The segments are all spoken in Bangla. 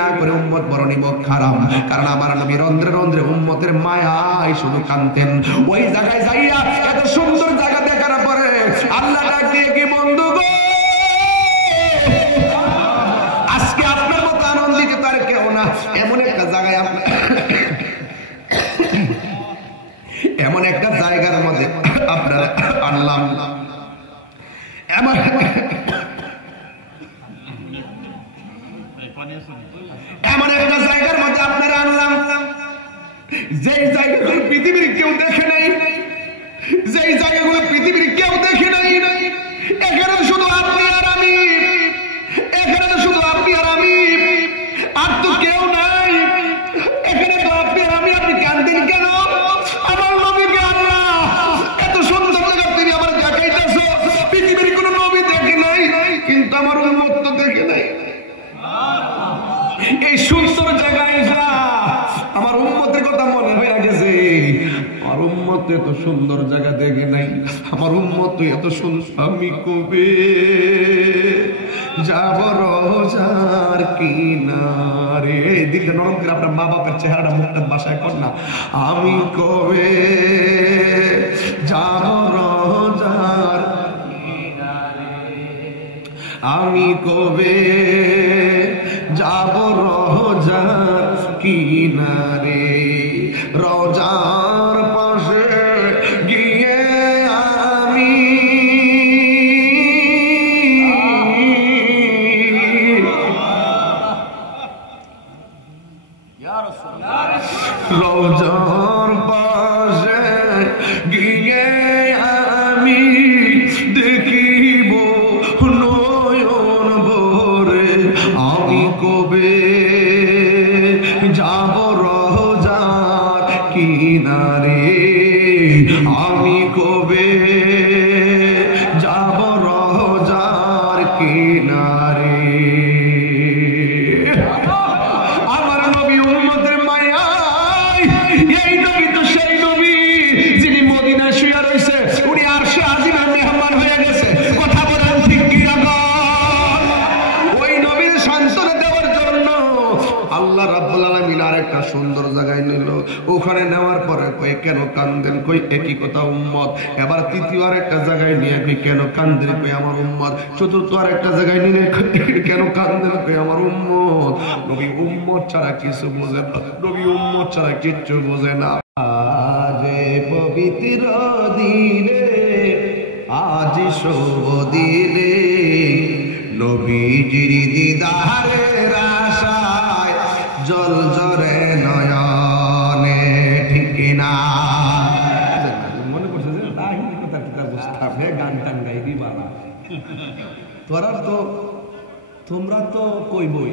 না করে উম্মত বড় নিমক খারাপ, কারণ আমার নবী রন্ধ্রে রন্ধ্রে উম্মতের মায়ায় শুধু কাঁদতেন। ওই জায়গায় যাইয়া এত সুন্দর জায়গা দেখার পরে আল্লাহ ডাক দিয়ে কি বন্ধু গো, আজকে আপনার মতো আনন্দিত তার কেউ না। এমন একটা জায়গায় এমন একটা জায়গার মধ্যে আপনারা আনলাম, এমন একটা জায়গার মধ্যে আপনারা আনলাম, যেই জায়গাগুলো পৃথিবীর কেউ দেখে নাই, যেই জায়গাগুলো পৃথিবীর কেউ দেখে নাই। এখানে শুধু আপনি আর আমি, এখানে শুধু আপনি আর আমি, আর তো কেউ নাই। এখানে তো আপনি আর আমি, আপনি কাঁদেন কেন? আমার নবীকে আল্লাহ এত সুন্দর জায়গা তিনি আমার দেখাইতেছে, পৃথিবীর কোন নবী দেখে নাই, কিন্তু আমার উম্মত তো দেখে নাই। এই সুন্দর জায়গায় আমার উম্মতের কথা মনে হয়ে গেছে, আমার উম্মত এত সুন্দর জায়গা দেখে নাই, আমার উম্মত এত সুন্দর। আমি কবে যাব রোজার কিনারে, এই দিকটা নরম করে আপনার মা বাপের চেহারাটা মুখটা বাসায় কর না। আমি কবে যাব রোজার কিনারে, আমি কবে যাব রোজার কিনারে, রোজার পাশে গিয়ে আমি রোজার পাশে গিয়ে আমি দেখিব নয়ন ভরে, আমি কবে যাব রোজার কিনারে, আমি কবে যাব রোজার কিনারে। আমার নবী উম্মতের মায়ায়, এই নবী তো সেই নবী যিনি মদিনায় শুয়ে রয়েছে, উনি আরশে আজিমের মেহমান হয়ে গেছে। কথা বলেন ঠিক কি না? ওই নবীর সান্ত্বনা দেওয়ার জন্য আল্লাহ রাব্বুল আলামিন আরেকটা সুন্দর জায়গায় নিল। ওখানে নেওয়ার পরে কই কেন কান্দেন, কই একই কথা উম্মত। এবার তৃতীয় আরেকটা জায়গায় নিয়ে কই কেন কান্দেন, কই আমার উম্মত। চতুর্থ আরেকটা জায়গায় নিয়ে কেন কান্দেন, কই আমার উম্মত। নবী উম্মত ছাড়া কিছু বোঝে না, নবী উম্মত ছাড়া কিচ্ছু বোঝে না। আরে পবিত্র দিলে, আজ শুভ দিলে, নবীজির দিদারের আশায় জল জরে নয়নে, ঠিক না? মনে করছে যে তাহিনী কথা টিকা বুঝতে গান টান গাই দিবা না, তোমরা তো কইবই।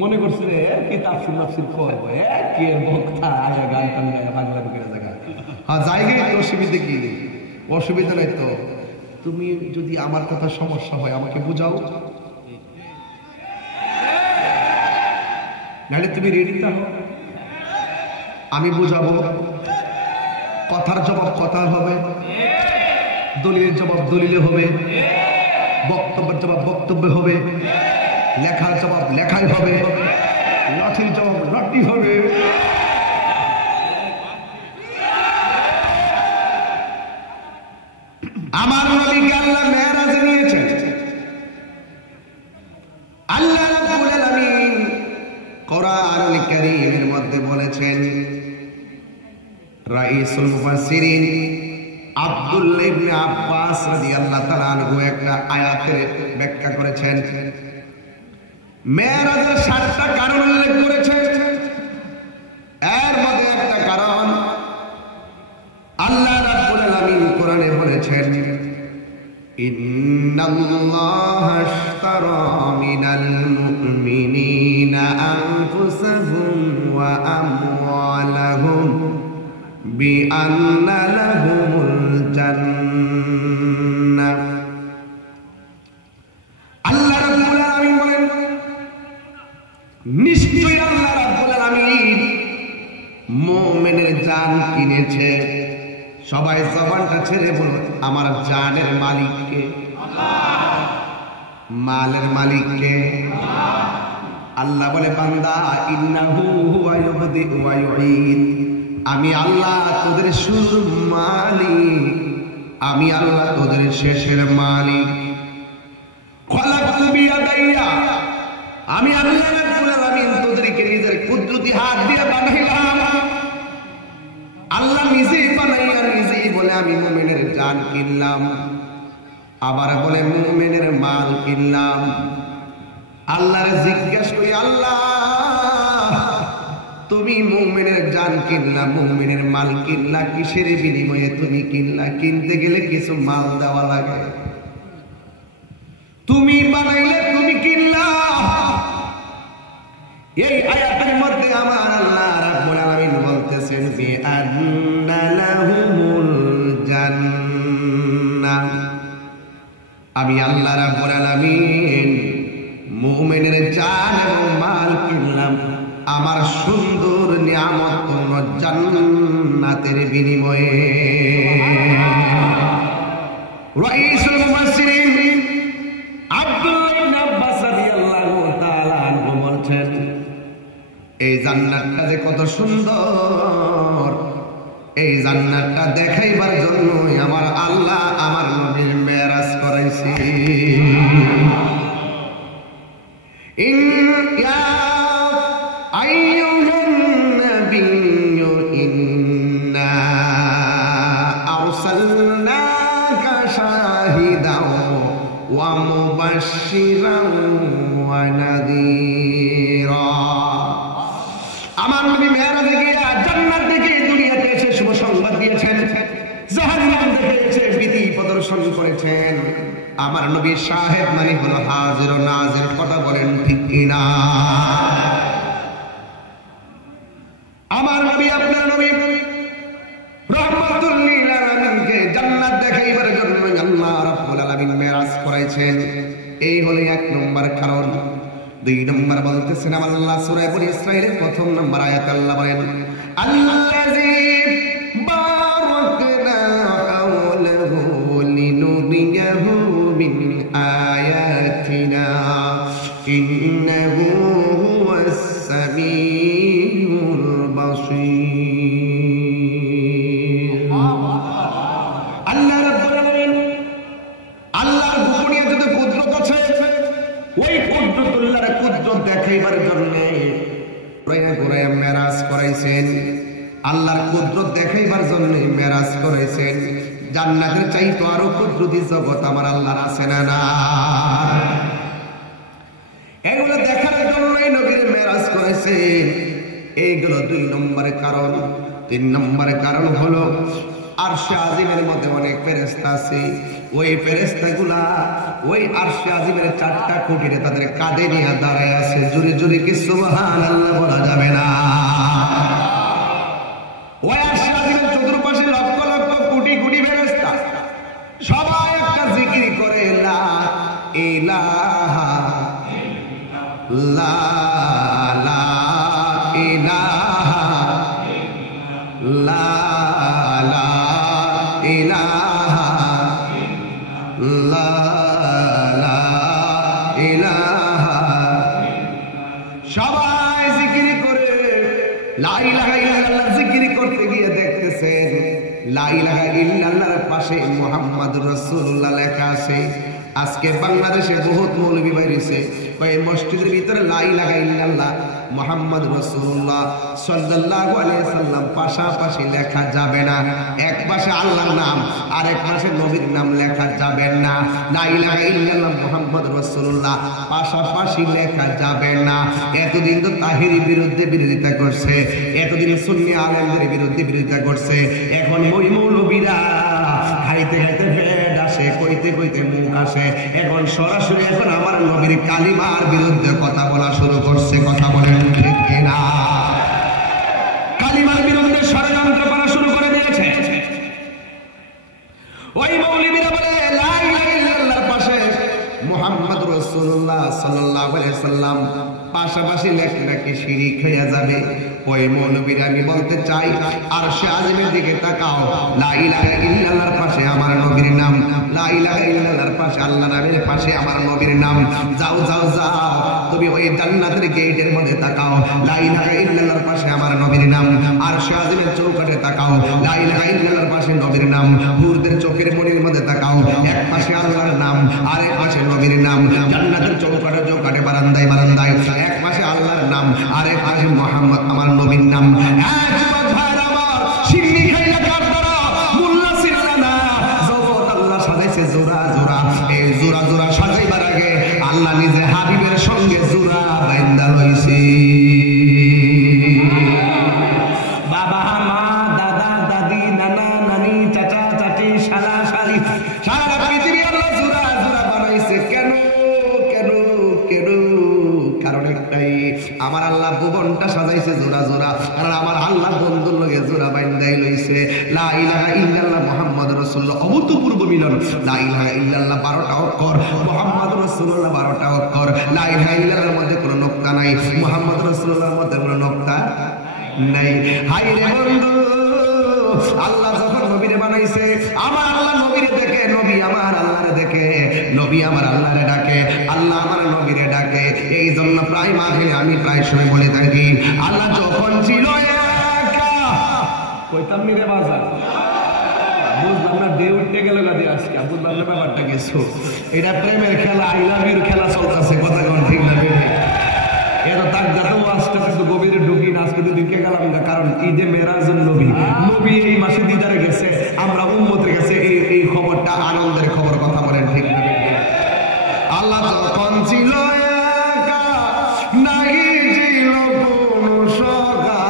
মনে করছে রে কি তাফসীর নাফসীর করবে, কে বক্তা আয়া গান টান গায় বাংলা বুকের জায়গা। হ্যাঁ জায়গায় অসুবিধা কি? অসুবিধা নাই তো। তুমি যদি আমার কথা সমস্যা হয় আমাকে বুঝাও, নাহলে তুমি রেডি থাকো, আমি বুঝাবো। কথার জবাব কথা হবে, দলিলের জবাব দলিলে হবে, বক্তব্যের জবাব বক্তব্যে হবে, লেখার জবাব লেখাই হবে, লাঠির জবাব লাঠি হবে। আমার নবীকে আল্লাহ মেরাজে নিয়েছেন। আল্লাহ রাব্বুল আলামিন কোরআনুল কারীমের মধ্যে বলেছেন, রাইসুল মুফাসসিরিন আব্দুল্লাহ ইবনে আব্বাস রাদিয়াল্লাহু তাআলা আনহু একটা আয়াতের ব্যাখ্যা করেছেন। মেরাজের 7টা কারণ উল্লেখ করেছেন। এর মধ্যে একটা কারণ আল্লাহ রাব্বুল আলামিন কোরআনে বলেছেন, ইন্নাল্লাহা আশতারা মিনাল মুমিনিনা আনফুসাহুম ওয়া আমওয়ালাহুম বিআন্না লাহুমুল জান্নাহ। আল্লাহ রাব্বুল আলামিন বলেন, নিশ্চয়ই আল্লাহ রাব্বুল আলামিন মুমিনের জান কিনেছে। সবাই জবানটা ছেড়ে বলুন, আমার জানের মালিক কে? আল্লাহ। মালের মালিক কে? আল্লাহ। আল্লাহ বলে বান্দা ইন্নাহু হুয়া ইউবদিউ ওয়া ইউঈদ, আমি আল্লাহ তোদের শুরুর মালিক, আমি আল্লাহ তোদের শেষের মালিক। খলাকতু বিয়াদাইয়া, আমি আল্লাহ রাব্বুল আলামিন তোদেরকে নিজের কুদরতি হাত দিয়ে বানাইলাম। আল্লাহ নিজেই বানাইয়া নিজেই বলে আমি মুমিনের জান কিনলাম, আবার বলে মুমিনের মাল কিনলাম। আল্লাহর জিজ্ঞাসা করি আল্লাহ তুমি মুমিনের জান কিনলা, মুমিনের মাল কিনলা, কিসের বিনিময়ে তুমি কিনলা? কিনতে গেলে কিছু মাল দেওয়া লাগে, তুমি বানাইলে তুমি কিনলা। এই আয়াতের মধ্যে আমার আল্লাহ রাব্বুল আলামিন বলতেছেন বিআন্না লাহুমুল জান্নাহ, আমি আল্লাহ রাব্বুল আলামিন মুমিনের জান এবং মাল কিনলাম আমার সুন্দর নিয়ামত জান্নাতের বিনিময়ে। রাইসুল মুফাসসিরিন আব্দুল্লাহ ইবনে আব্বাস রাদিয়াল্লাহু তাআলা আনহু বলেন এই জান্নাতটা যে কত সুন্দর, এই জান্নাতটা দেখাইবার জন্য আমার আল্লাহ আমার নবীর মেরাজ করাইছে। ইয়া আইয়ুহান নাবিয়্যু ইন্না আরসালনাকা শাহিদাও ওয়া মুবাশশিরাও ওয়া নাযীরা। আমার নবী মেরাজে গিয়ে জান্নাত দেখে দুনিয়াতে এসে শুভ সংবাদ দিয়েছেন, জাহান্নাম দেখে এসে বিধি প্রদর্শন করেছেন। আমার নবী সাহেব মানে হলো হাজির ও নাজির, কথা বলেন ঠিক কিনা? আমার নবী আপনার নবী রহমাতুল লিল আলামিনকে জান্নাত দেখাইবার জন্য আল্লাহ রাব্বুল আলামিন মেরাজ করাইছেন। এই হলো এক নম্বর কারণ। দুই নম্বর বলতেছেন আল্লাহ সূরা বনী ইসরাঈলের প্রথম নম্বর আয়াত আল্লাহ বলেন আল্লাযী বারাকনা হাওলাহু লিনুরিয়াহু মিন আয়াতিনা ইন্নাহু হুয়াস সামিউল বাসীর। আল্লাহ রাব্বুল আলামিন আল্লাহর গোপনীয় যত কুদরত আছে ওই কুদরতুল্লাহর কুদরত দেখাইবার জন্য রয়া ঘুরায়া মেরাজ করাইছেন। আল্লাহর কুদরত দেখাইবার জন্য মেরাজ করাইছেন। জান্নাতের চাইতো আরো কুদরতি জগৎ আমার আল্লাহর আছে না না? এগুলো দেখার জন্যই নবীর মেরাজ করাইছেন। এইগুলো দুই নম্বরের কারণ। তিন নম্বরের কারণ হলো আরশে আজিমের মধ্যে অনেক ফেরেশতা আছে। ওই ফেরেশতাগুলা ওই আরশে আজিমের চারটা খুঁটিতে তাদের কাঁধে নিয়ে দাঁড়ায় আছে। জোরে জোরে কি সুবহানাল্লাহ বলা যাবে না? ওই আরশে আজিমের চতুর্পাশে লক্ষ লক্ষ কোটি কোটি ফেরেশতা সবাই একটা জিকির করে লা ইলাহা লা লা ইলাহা লা লা ইলাহা লা লা ইলাহা। সবাই জিকির করে লা ইলাহা ইল্লাল্লাহ জিকির করতে গিয়ে দেখতেছেন লা ইলাহা ইল্লাল্লাহর পাশে মুহাম্মাদুর রাসূলুল্লাহ লেখা আছে। আজকে বাংলাদেশে বহুত মৌলবী বাইরেছে ওই মসজিদের ভিতরে লা ইলাহা ইল্লাল্লাহ মুহাম্মদ রাসূলুল্লাহ সাল্লাল্লাহু আলাইহি সাল্লাম পাশাপাশি লেখা যাবে না। এক পাশে আল্লাহর নাম আর এক পাশে নবীর নাম লেখা যাবে না। লা ইলাহা ইল্লাল্লাহ মুহাম্মদ রাসূলুল্লাহ পাশাপাশি লেখা যাবে না। এতদিন তো তাহিরির বিরুদ্ধে বিরোধিতা করছে, এতদিন সুন্নি আলেমদের বিরুদ্ধে বিরোধিতা করছে। এখন ওই মৌলবীরা খাইতে খাইতে পেট আসে, কইতে কইতে মুখ আসে। এখন সরাসরি এখন আমার নবীর কালিমার বিরুদ্ধে কথা বলা শুরু করছে। কথা বলেন ঠিক কিনা? কালিমার বিরুদ্ধে ষড়যন্ত্র করা শুরু করে দিয়েছে। ওই মৌলবীরা বলে লা ইলাহা ইল্লাল্লাহর পাশে মুহাম্মদ রাসূলুল্লাহ সাল্লাল্লাহু আলাইহি সাল্লাম পাশাপাশি লেখে নাকি শিরিক হয়ে যাবে। ওই মৌলবীর আমি বলতে চাই, আরশে আজিমের দিকে তাকাও, লা ইলাহা ইল্লাল্লাহর পাশে আমার নবীর নাম, লা ইলাহা ইল্লাল্লাহর পাশে আল্লাহর নামের পাশে আমার নবীর নাম। যাও যাও যাও, তুমি ওই জান্নাতের গেটের মধ্যে তাকাও, লা ইলাহা ইল্লাল্লাহর পাশে আমার নবীর নাম। আরশে আজিমের চৌকাঠে তাকাও, লা ইলাহা ইল্লাল্লাহর পাশে নবীর নাম। হুরদের চোখের মণির মধ্যে তাকাও, এক পাশে আল্লাহর নাম, আরেক পাশে নবীর নাম। জান্নাতের চৌকাঠে চৌকাঠে বারান্দায় বারান্দায় এক পাশে আল্লাহর নাম, আরেক পাশে মুহাম্মদ আমার নবীর নাম। এক যুবক ভাইরা আমার, সিন্নি খাইলা কার দ্বারা মোল্লা ছিলা না, জগৎ আল্লাহ সাজাইছে জোড়া জোড়া। এই জোড়া জোড়া সাজাইবার আগে আল্লাহ নিজে হাবিবের সঙ্গে জোড়া বাইন্দা লইছে। বাবা মা দাদা দাদি নানা নানি চাচা চাচি শালা শালি সারা পৃথিবী আল্লাহ জোড়া জোড়া বানাইছে। কেন কেন কেন? কারণ একটাই, আমার আল্লাহ ভুবনটা সাজাইছে জোড়া জোড়া, কারণ আমার আল্লাহ বন্ধুর লগে জোড়া বাইন্দাই লইছে। লা ইলাহা ইল্লাল্লাহ মুহাম্মাদুর রাসূলুল্লাহ অভূতপূর্ব মিলন। লা ইলাহা ইল্লাল্লাহ 12টা অক্ষর, মুহাম্মাদুর রাসূলুল্লাহ 12টা অক্ষর। লা ইলাহা ইল্লাল্লাহর মধ্যে কোনো নোক্তা নাই, মুহাম্মাদুর রাসূলুল্লাহর মধ্যে কোনো নোক্তা নাই। হাই রে বন্ধু, আল্লাহ যখন নবীরে বানাইছে, আমার আল্লাহ নবীরে দেখে, নবী আমার আল্লাহরে দেখে, নবী আমার আল্লাহরে ডাকে, আল্লাহ আমার নবীরে ডাকে। এই জন্য প্রায় মাহফিলে আমি প্রায় সময় বলে থাকি, আল্লাহ যখন ছিল একা, কইতাম নি রে বাজার, বুঝলাম না, দে উঠতে গেল গাদি আজকে, বুঝলাম না ব্যাপারটা কিছু। এটা প্রেমের খেলা, আই লাভ ইউর খেলা চলতেছে, কথা কোন ঠিক না বেড়ে এরা তাক যাতেও আসতে কিন্তু গভীরে ঢুকি না। আজকে দিকে গেলাম না, কারণ ঈদে মেরাজুন নবী, নবী এই মাসে দিদারে গেছে, আমরা উম্মতের কাছে এই খবরটা আনন্দের খবর, কথা বলেন ঠিক না বেড়ে। আল্লাহ যখন ছিল একা, নাই ছিল কোনো সখা,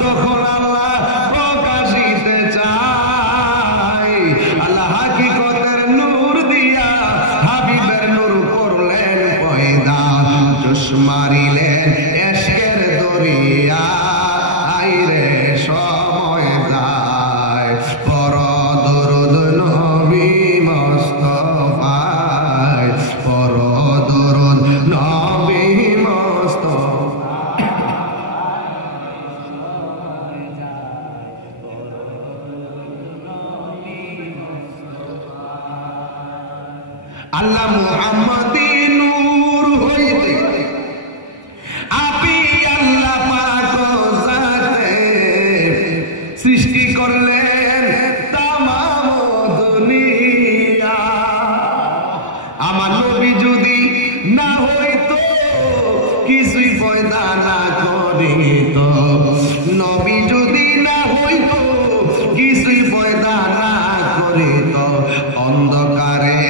তখন আল্লাহ প্রকাশিতে চায়, আল্লাহ হাকিকতের নূর দিয়া হাবিবের নূর করলেন পয়দা, জোশ মারিলেন এশকের দরিয়া, আইরে সময় যায়, পর দরুদ নবী মুস্তাফায়, পর দরুদ নবী মুস্তাফায়। আল্লাহ মুহাম্মদী নূর হইতে আপনি আল্লাহ পাক জাতে সৃষ্টি করলেন তামাম দুনিয়া। আমার নবী যদি না হইতো, কিছুই পয়দা না করিত, নবী যদি না হইতো, কিছুই পয়দা না করিত, অন্ধকারে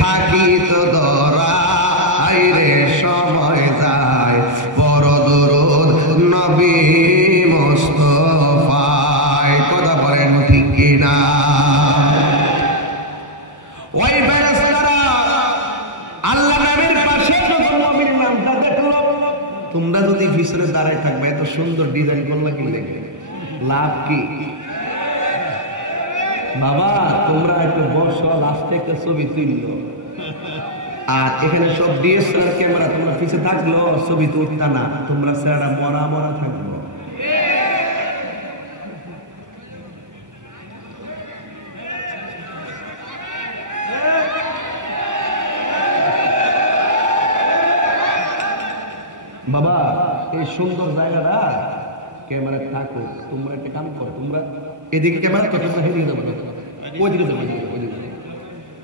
থাকিত ধরা, আইরে সময় যায়, পর দরুদ নবী মুস্তাফায়। কথা বলেন ঠিক কিনা? ওই ফেরেশতারা আল্লাহ নামের পাশে যখন নবীর নামটা দেখলো, তোমরা যদি পিছনে দাঁড়ায় থাকবে, এত সুন্দর ডিজাইন করলে কি লাগে, লাভ কি? বাবা তোমরা একটু বসো, লাস্টে একটা ছবি তুললো, আর এখানে সব ডিএসএলআর ক্যামেরা, তোমরা পিছে থাকলো, ছবি তুলতা না, তোমরা সেটা মরা মরা থাকলো। বাবা এই সুন্দর জায়গাটা ক্যামেরা থাকো, তোমরা একটা কাম করো, তোমরা এদিকে ক্যামেরা তো, তোমরা এদিকে যাবো, ওইদিকে যাবো,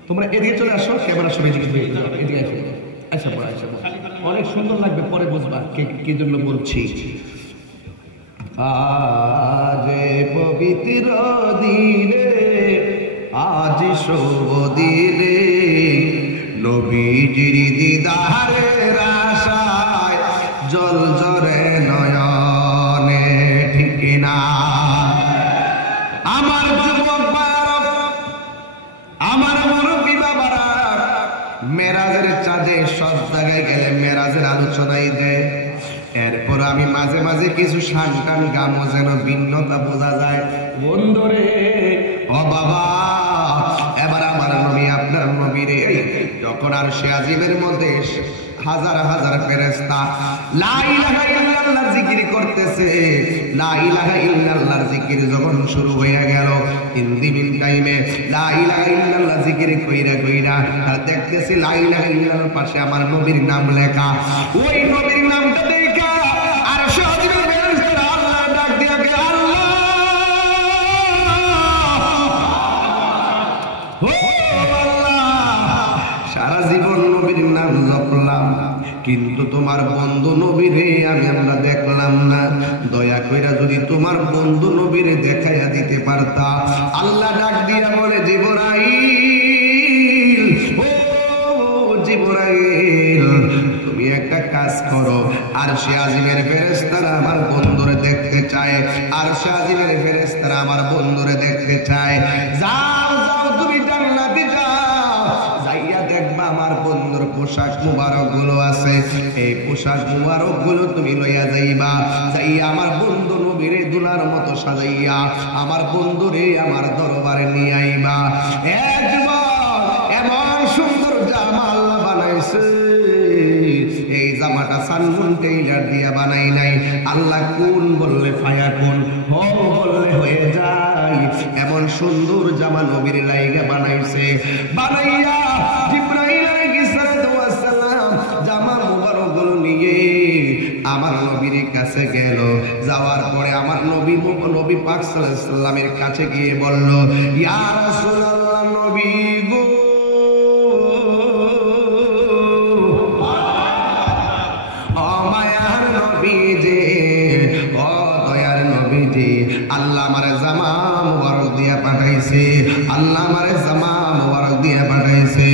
তোমরা এদিকে চলে আসো, ক্যামেরা সব এদিকে এদিকে আসো, আচ্ছা পরে আচ্ছা, অনেক সুন্দর লাগবে, পরে বুঝবা কি জন্য বলছি। আজ পবিত্র দিনে, আজ শুভ দিনে, নবীজির দিদারের আশায় জল জরে নয়নে, ঠিক না? আমার যুবক বাবারা, আমার মুরব্বী বাবারা, মেরাজের চাঁদে সব জায়গায় গেলে মেরাজের আলোচনাই দেয়। এরপর আমি মাঝে মাঝে কিছু শান টান গামো, যেন ভিন্নতা বোঝা যায়। বন্ধুরে ও বাবা, এবার আমার নবী, আপনার নবীরে যখন আরশে আজিমের মধ্যে হাজার হাজার ফেরেশতা লা ইলাহা ইল্লাল্লাহ জিকির করতেছে। লা ইলাহা ইল্লাল্লাহর জিকির যখন শুরু হয়ে গেল, ইন দি মিন টাইমে লা ইলাহা ইল্লাল্লাহ জিকির কইরা কইরা আর দেখতেছি লা ইলাহা ইল্লাল্লাহর পাশে আমার নবীর নাম লেখা। ওই নবীর নামটা দেখা আর সাহাবীদের ফেরেশতারা আল্লাহ ডাক দিয়া কে আল্লাহ, ও আল্লাহ, সারা জীবন নবীর নাম জপলাম, কিন্তু তোমার বন্ধু নবীরে আমরা দেখলাম না। দয়া কইরা যদি তোমার বন্ধু নবীরে দেখাইয়া দিতে পারতা। আল্লাহ ডাক দিয়া বলে জিবরাইল, ও জিবরাইল, তুমি একটা কাজ করো, আরশে আজিমের ফেরেশতারা আমার বন্ধুরে দেখতে চায়, আরশে আজিমের ফেরেশতারা আমার বন্ধুরে দেখতে চায়। যাও যাও তুমি জান্নাতে যাও, যাইয়া দেখবা আমার বন্ধুর পোশাক মুবারক গুলো আছে, এই পোশাক মুবারক গুলো তুমি লইয়া যাইবা, যাইয়া আমার বন্ধু নবীরে দুলার মতো সাজাইয়া আমার বন্ধুরে আমার দরবারে নিয়ে আইবা। এমন সুন্দর জামা আল্লাহ বানাইছে, এই জামাটা সানমুন টেইলার দিয়া বানাই নাই। আল্লাহ কুন বললে ফায়াকুন, হ বললে হয়ে যায়, এমন সুন্দর জামা নবীর লাইগা বানাইছে। বানাইয়া জিবরাইল আলাইহিস সালাতু ওয়াস সালাম জামা মুবারকগুলো নিয়ে আমার নবীর কাছে গেল। যাওয়ার পরে আমার নবী পাক সাল্লাল্লাহু আলাইহি সাল্লামের কাছে গিয়ে বলল, ইয়া রাসূলুল্লাহ, নবী গো, আল্লাহ আমারে জামা মুবারক দিয়া পাঠাইছে, আল্লাহ আমারে জামা মুবারক দিয়া পাঠাইছে,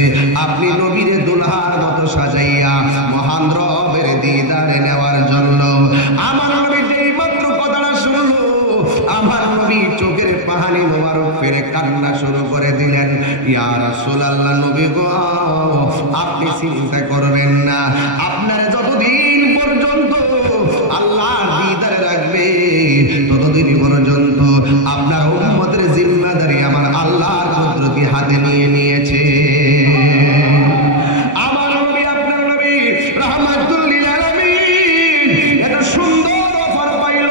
আপনি নবীরে দুলহার মতো সাজাইয়া মহান রবের দিদারে নেওয়ার জন্য। আমার নবী যেই মাত্র কথাটা শুনলো, আমার নবী চোখের পানি মুবারক ফেরে কান্না শুরু করে দিলেন। ইয়া রাসূলুল্লাহ, নবী গো, আপনি চিন্তা করবেন না, আপনার যতদিন পর্যন্ত আল্লাহর দিদারে রাখবে ততদিন পর্যন্ত আপনার উম্মতের জিম্মাদারি আমার আল্লাহর কুদরতি হাতে নিয়ে নিয়েছে। আমার নবী, আপনার নবী রাহমাতুল লিল আলামিন এত সুন্দর অফার পাইল।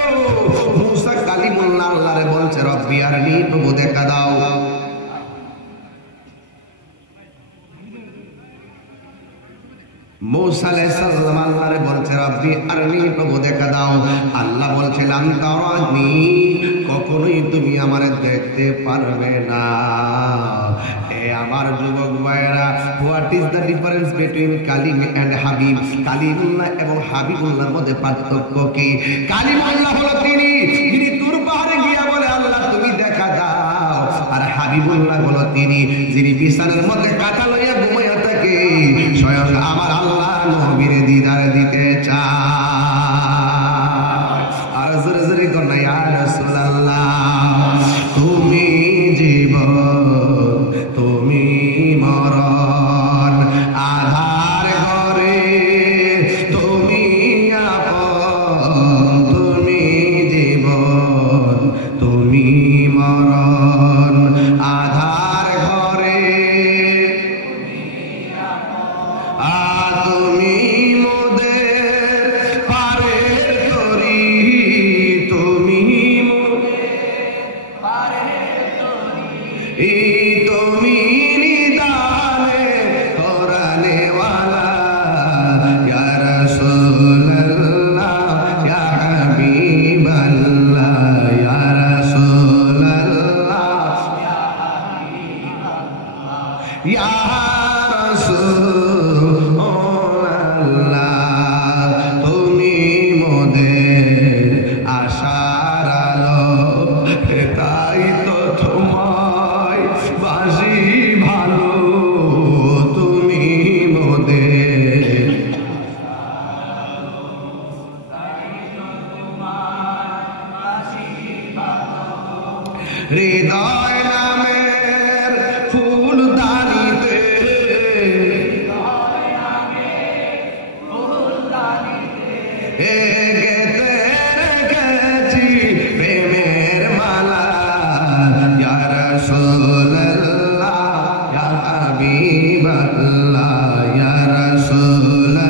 মুসা কালিমুল্লাহ আল্লাহরে বলছে, রব্বি আরনি, প্রভু দেখা দাও। মুসা আলাইহিস সালাম আল্লাহরে বলছে, রব্বি আরনি, প্রভু দেখা দাও। আল্লাহ বলছে, লান তারানি, কখনোই তুমি আমারে দেখতে পারবে না। এ আমার যুবক ভাইরা, what is the difference between Kalim and Habib? Kalimullah এবং হাবিবুল্লাহর মধ্যে পার্থক্য কি? কালিমুল্লাহ হলো তিনি যিনি তুর পাহাড়ে গিয়া বলে, আল্লাহ তুমি দেখা দাও। আর হাবিবুল্লাহ হলো তিনি যিনি বিছানার মধ্যে কাঁথা লইয়া ঘুমাইয়া থাকে, স্বয়ং আমার আল্লাহ নবীর দিদার দিতে চায়। আর জোরে জোরে কন্যা, ইয়া রাসূলুল্লাহ, তুমি জীবন, তুমি মরণ, আধার ঘরে তুমি আপন, তুমি জীবন, তুমি মরণ, আধার ঘরে তুমি মোদের পারের তরি, তুমি তুমি নিদানে কোরআনে ওয়ালা, ইয়া রাসূলুল্লাহ, ইয়া হাবিবাল্লাহ, ইয়া রাসূলুল্লাহ, ইয়া রাসূলুল্লাহ, তুমি মোদের আশার আলো, তাই তো তোমায় বাসি ভালো, তুমি মোদের হৃদয় নামের ফুল দানিতে, গেতে রেখেছি প্রেমের মালা, ইয়া রাসূলুল্লাহ, ইয়া হাবিবাল্লাহ, ইয়া রাসূলুল্লাহ,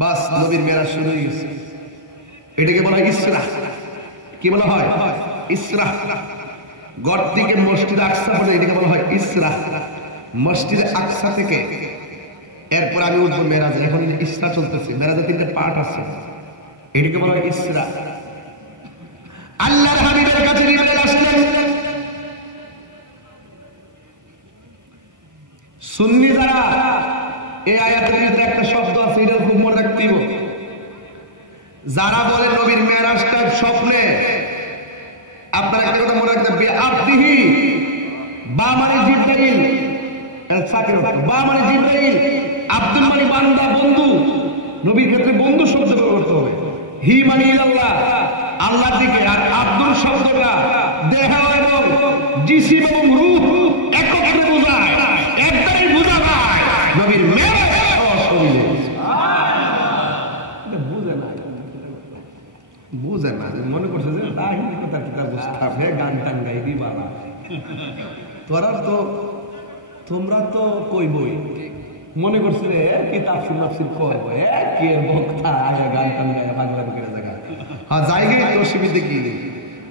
বাস নবীর মেরাজ শুরু হয়ে গেছে। এটাকে বলা হয় ইসরা। কি বলা হয়? ইসরা। ঘর থেকে মসজিদ আকসা পর্যন্ত এটাকে বলা হয় ইসরা। মসজিদ আকসা থেকে এরপর আমি উঠবো মেরাজে। এখন ইসরা চলতেছে, মেরাজে 3টা পার্ট আছে, এটাকে বলা হয় ইসরা। আল্লাহর হাবিবের কাছে জিবরাইল আসলেন। সুন্নি যারা, এই আয়াতের ভিতরে একটা শব্দ আছে, এটা খুব মনে রাখতে হবে। যারা বলে নবীর মেরাজটা স্বপ্নে, আপনারা একটা কথা মনে রাখতে হবে, বেআবদিহি, বা মানে জিবরাইল, বা মানে জিবরাইল, আব্দুল মানে বান্দা, বন্ধু। নবীর ক্ষেত্রে বন্ধু শব্দ ব্যবহার করতে হবে। হি মানে ইলাল্লাহ, আল্লাহর দিকে। আর আব্দুল শব্দটা দেহ এবং জিসিম এবং রূহ একত্রে বোঝায়, একটাই বোঝা যায় নবীর মেরাজ শরীরে। বুঝে না, মনে করছে যে গান টান গাই দিবা না। তোমরা তো কইবই, মনে করছে কি তাফসীর মাফসীর করবে, কি বক্তা আগে গান টান গায় বাংলা করে জায়গা। হ্যাঁ জায়গায় তো অসুবিধা কি?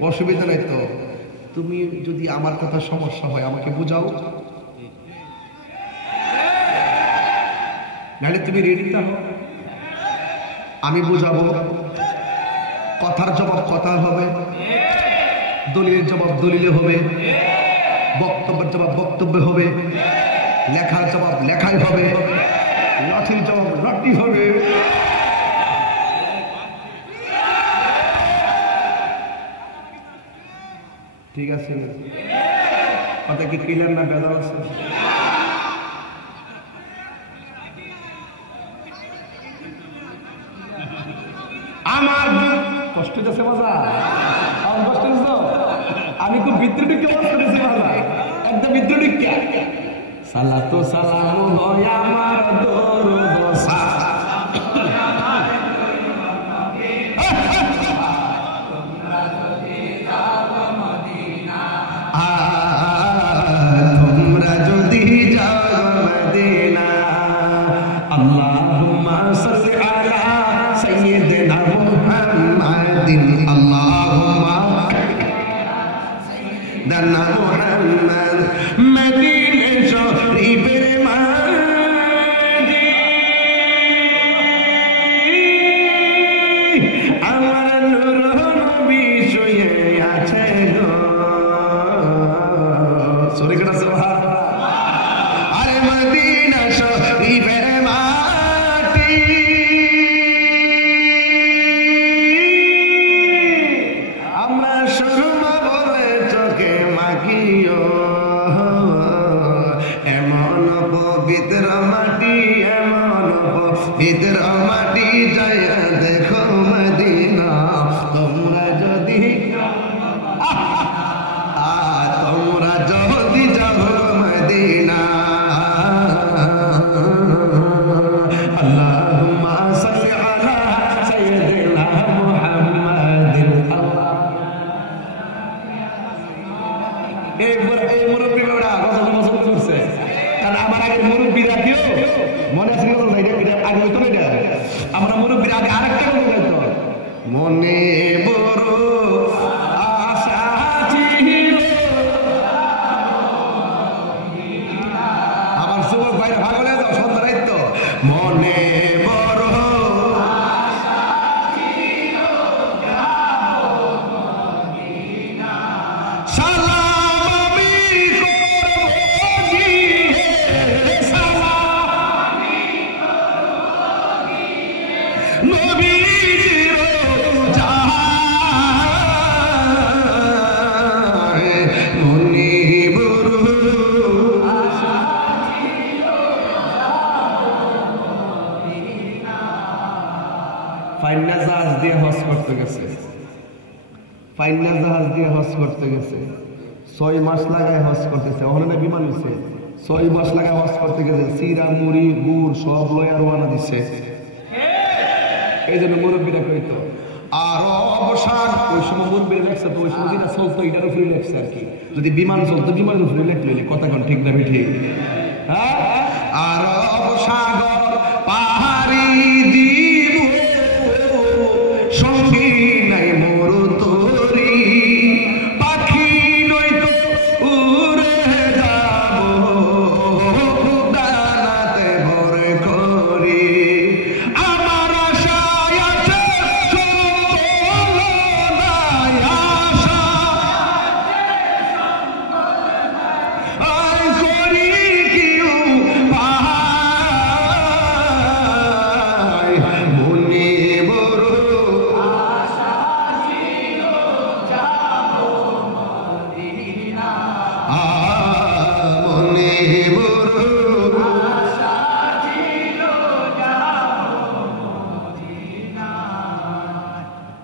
অসুবিধা নাই তো। তুমি যদি আমার কথা সমস্যা হয় আমাকে বুঝাও, নাহলে তুমি রেডি থাকো, আমি বুঝাবো। কথার জবাব কথা হবে, দলিলের জবাব দলিলে হবে, বক্তব্যের জবাব বক্তব্যে হবে, লেখার জবাব লেখাই হবে, লাঠির জবাব লাঠি হবে। ঠিক আছে? কথা কি ক্লিয়ার না বেদা আছে? আমার কষ্ট হচ্ছে মজা, আমার কষ্ট হচ্ছে। আমি খুব বিদ্রোহীকে করেছি মজা, একদম বিদ্রোহীকে। সালাতু সালামু হয় আমার দরুদ সালাম। তোমরা যদি যাও মদিনা, আল্লাহুম্মা সাল্লি আলা সাইয়্যিদিনা মুহাম্মাদিন, আল্লাহুম্মা দানা মুহাম্মাদ মদিনা শরীফের মাঝে আমার নূর নবী শুয়ে আছে গো। সরে গেল সুবহানাল্লাহ। আরে মদিনা শরীফের মাটি আমরা সুরমা বলে চোখে মাখিও, এমন পবিত্র মাটি, এমন পবিত্র মাটি, যাইয়া দেখো মদিনা। তোমরা যদি তোমরা যদি যাও মদিনা, আল্লাহুম্মা সাল্লি আলা সাইয়্যিদিনা মুহাম্মাদিন। এই মুরব্বীরা ওরা গজল পছন্দ করছে, কারণ আমার আগে মুরব্বীরা কেউ মনে আছে আগে হইতো না। এটা আমরা মুরব্বীরা আগে আরেকটা গজল গাইতো, মনে বড় আশা ছিল। আমার যুবক ভাইরা ভাগ হয়ে যাও, সন্ধ্যা রাইত, মনে বড় সালাম আমি করব গিয়ে, সালাম নবীজির যায়, মনে বড় আশা ছিল। ফাইন্না জাহাজ দিয়ে হজ করতে গেছে, ফাইন্না জাহাজ দিয়ে হজ করতে গেছে, 6 মাস লাগায় হজ করতেছে। ওখানে বিমান হয়েছে, 6 মাস লাগায় হজ করতে গেছে, চিরা মুড়ি গুড় সব লয়া রওনা দিচ্ছে। এই জন্য মুরব্বীরা কইতো আর অবসান, ওই সময় মুরব্বীরা লেখছে তো, ওই সময় যেটা চলতো এটার উপরে লেখছে আর কি। যদি বিমান চলতো বিমানের উপরে লেখলে কথা কোন ঠিক না ঠিক? হ্যাঁ, আর অবসাগর পাহাড়ি দিয়ে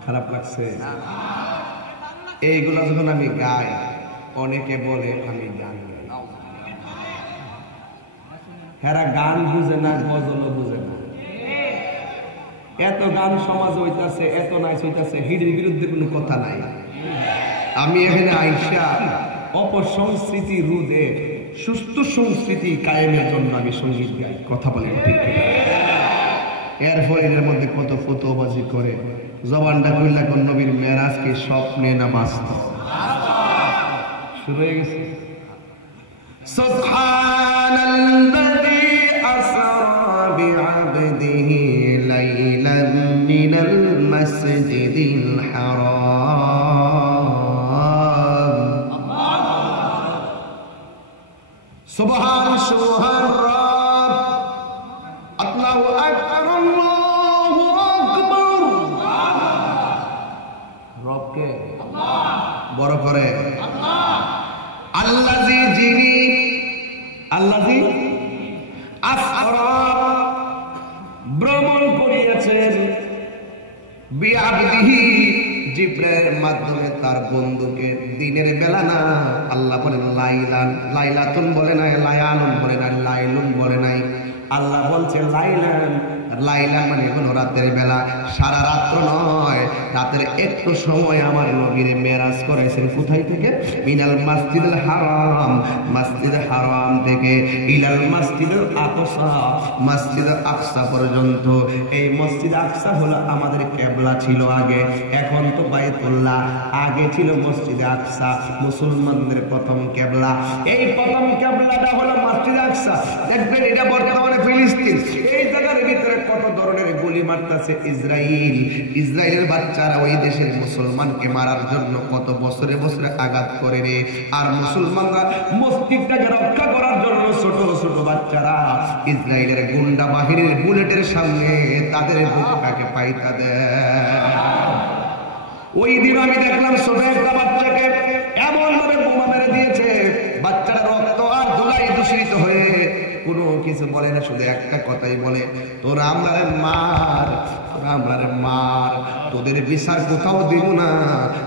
খারাপ লাগছে? এইগুলো যখন আমি গাই, অনেকে বলে আমি গান গাই। হেরা গান বুঝে না, গজলও বুঝে না। এত গান সমাজ হইতাছে, এত নাচ হইতাছে, হিডির বিরুদ্ধে কোনো কথা নাই। আমি এখানে আইসা অপসংস্কৃতি রোধে সুস্থ সংস্কৃতি কায়েমের জন্য আমি সঙ্গীত গাই। কথা বলে ঠিক? এরপর এর মধ্যে কত ফতোয়াবাজি করে, জবানটা খুললা কোন নবীর মেরাজ কি স্বপ্নে না বাস্তব? শুরু হয়ে গেছে। সুবহানাল্লাযী আসরা বিআবদিহি লাইলান মিনাল মাসজিদিল হারাম। সুবহান সুবহান রব, আল্লাহু আকবার, আল্লাহু আকবার। রবকে বড় করে আল্লাযী, যিনি, আল্লাযী আসরা ভ্রমণ করিয়াছেন, বিআবদিহি জিবরাইলের মাধ্যমে তার বন্ধুকে। দিনের বেলা না, আল্লাহ বলেন লাইলান, লাইলাতুন বলে নাই, লায়ালুন বলে নাই, লাইলুন বলে নাই, আল্লাহ বলছে লাইলান। লাইলা মানে কোনো রাতের বেলা, সারা রাত্র নয়, রাতের একটু সময় আমার নবীরে মেরাজ করেছেন। কোথায় থেকে? মিনাল মাসজিদুল হারাম, মসজিদ হারাম থেকে ইলাল মাসজিদুল আকসা, মসজিদ আকসা পর্যন্ত। এই মসজিদ আকসা হলো আমাদের কিবলা ছিল আগে, এখন তো বাইতুল্লাহ, আগে ছিল মসজিদ আকসা, মুসলমানদের প্রথম কিবলা। এই প্রথম কিবলাটা হলো মসজিদ আকসা। দেখবেন এটা বর্তমানে ফিলিস্তিন। এই জায়গার ভিতরে কত ধরনের গুলি মারতেছে ইসরাইল। ইসরায়েলের বাচ্চারা ওই দেশের মুসলমানকে মারার জন্য কত বছরে বছরে আঘাত করে রে। আর মুসলমানরা মসজিদটাকে রক্ষা করার জন্য ছোট ছোট বাচ্চারা ইসরায়েলের গুন্ডা বাহিনীর বুলেটের সামনে তাদের বুকটাকে পাইতা দেয়। ওই দিন আমি দেখলাম ছোট একটা বাচ্চাকে এমন ভাবে বোমা মেরে দিয়েছে, বাচ্চারা রক্ত আর ধুলাই দূষিত হয়ে কোনো কিছু বলে না, শুধু একটা কথাই বলে, তোরা আমরারে মার, তোরা আমরারে মার, তোদের বিচার কোথাও দিব না,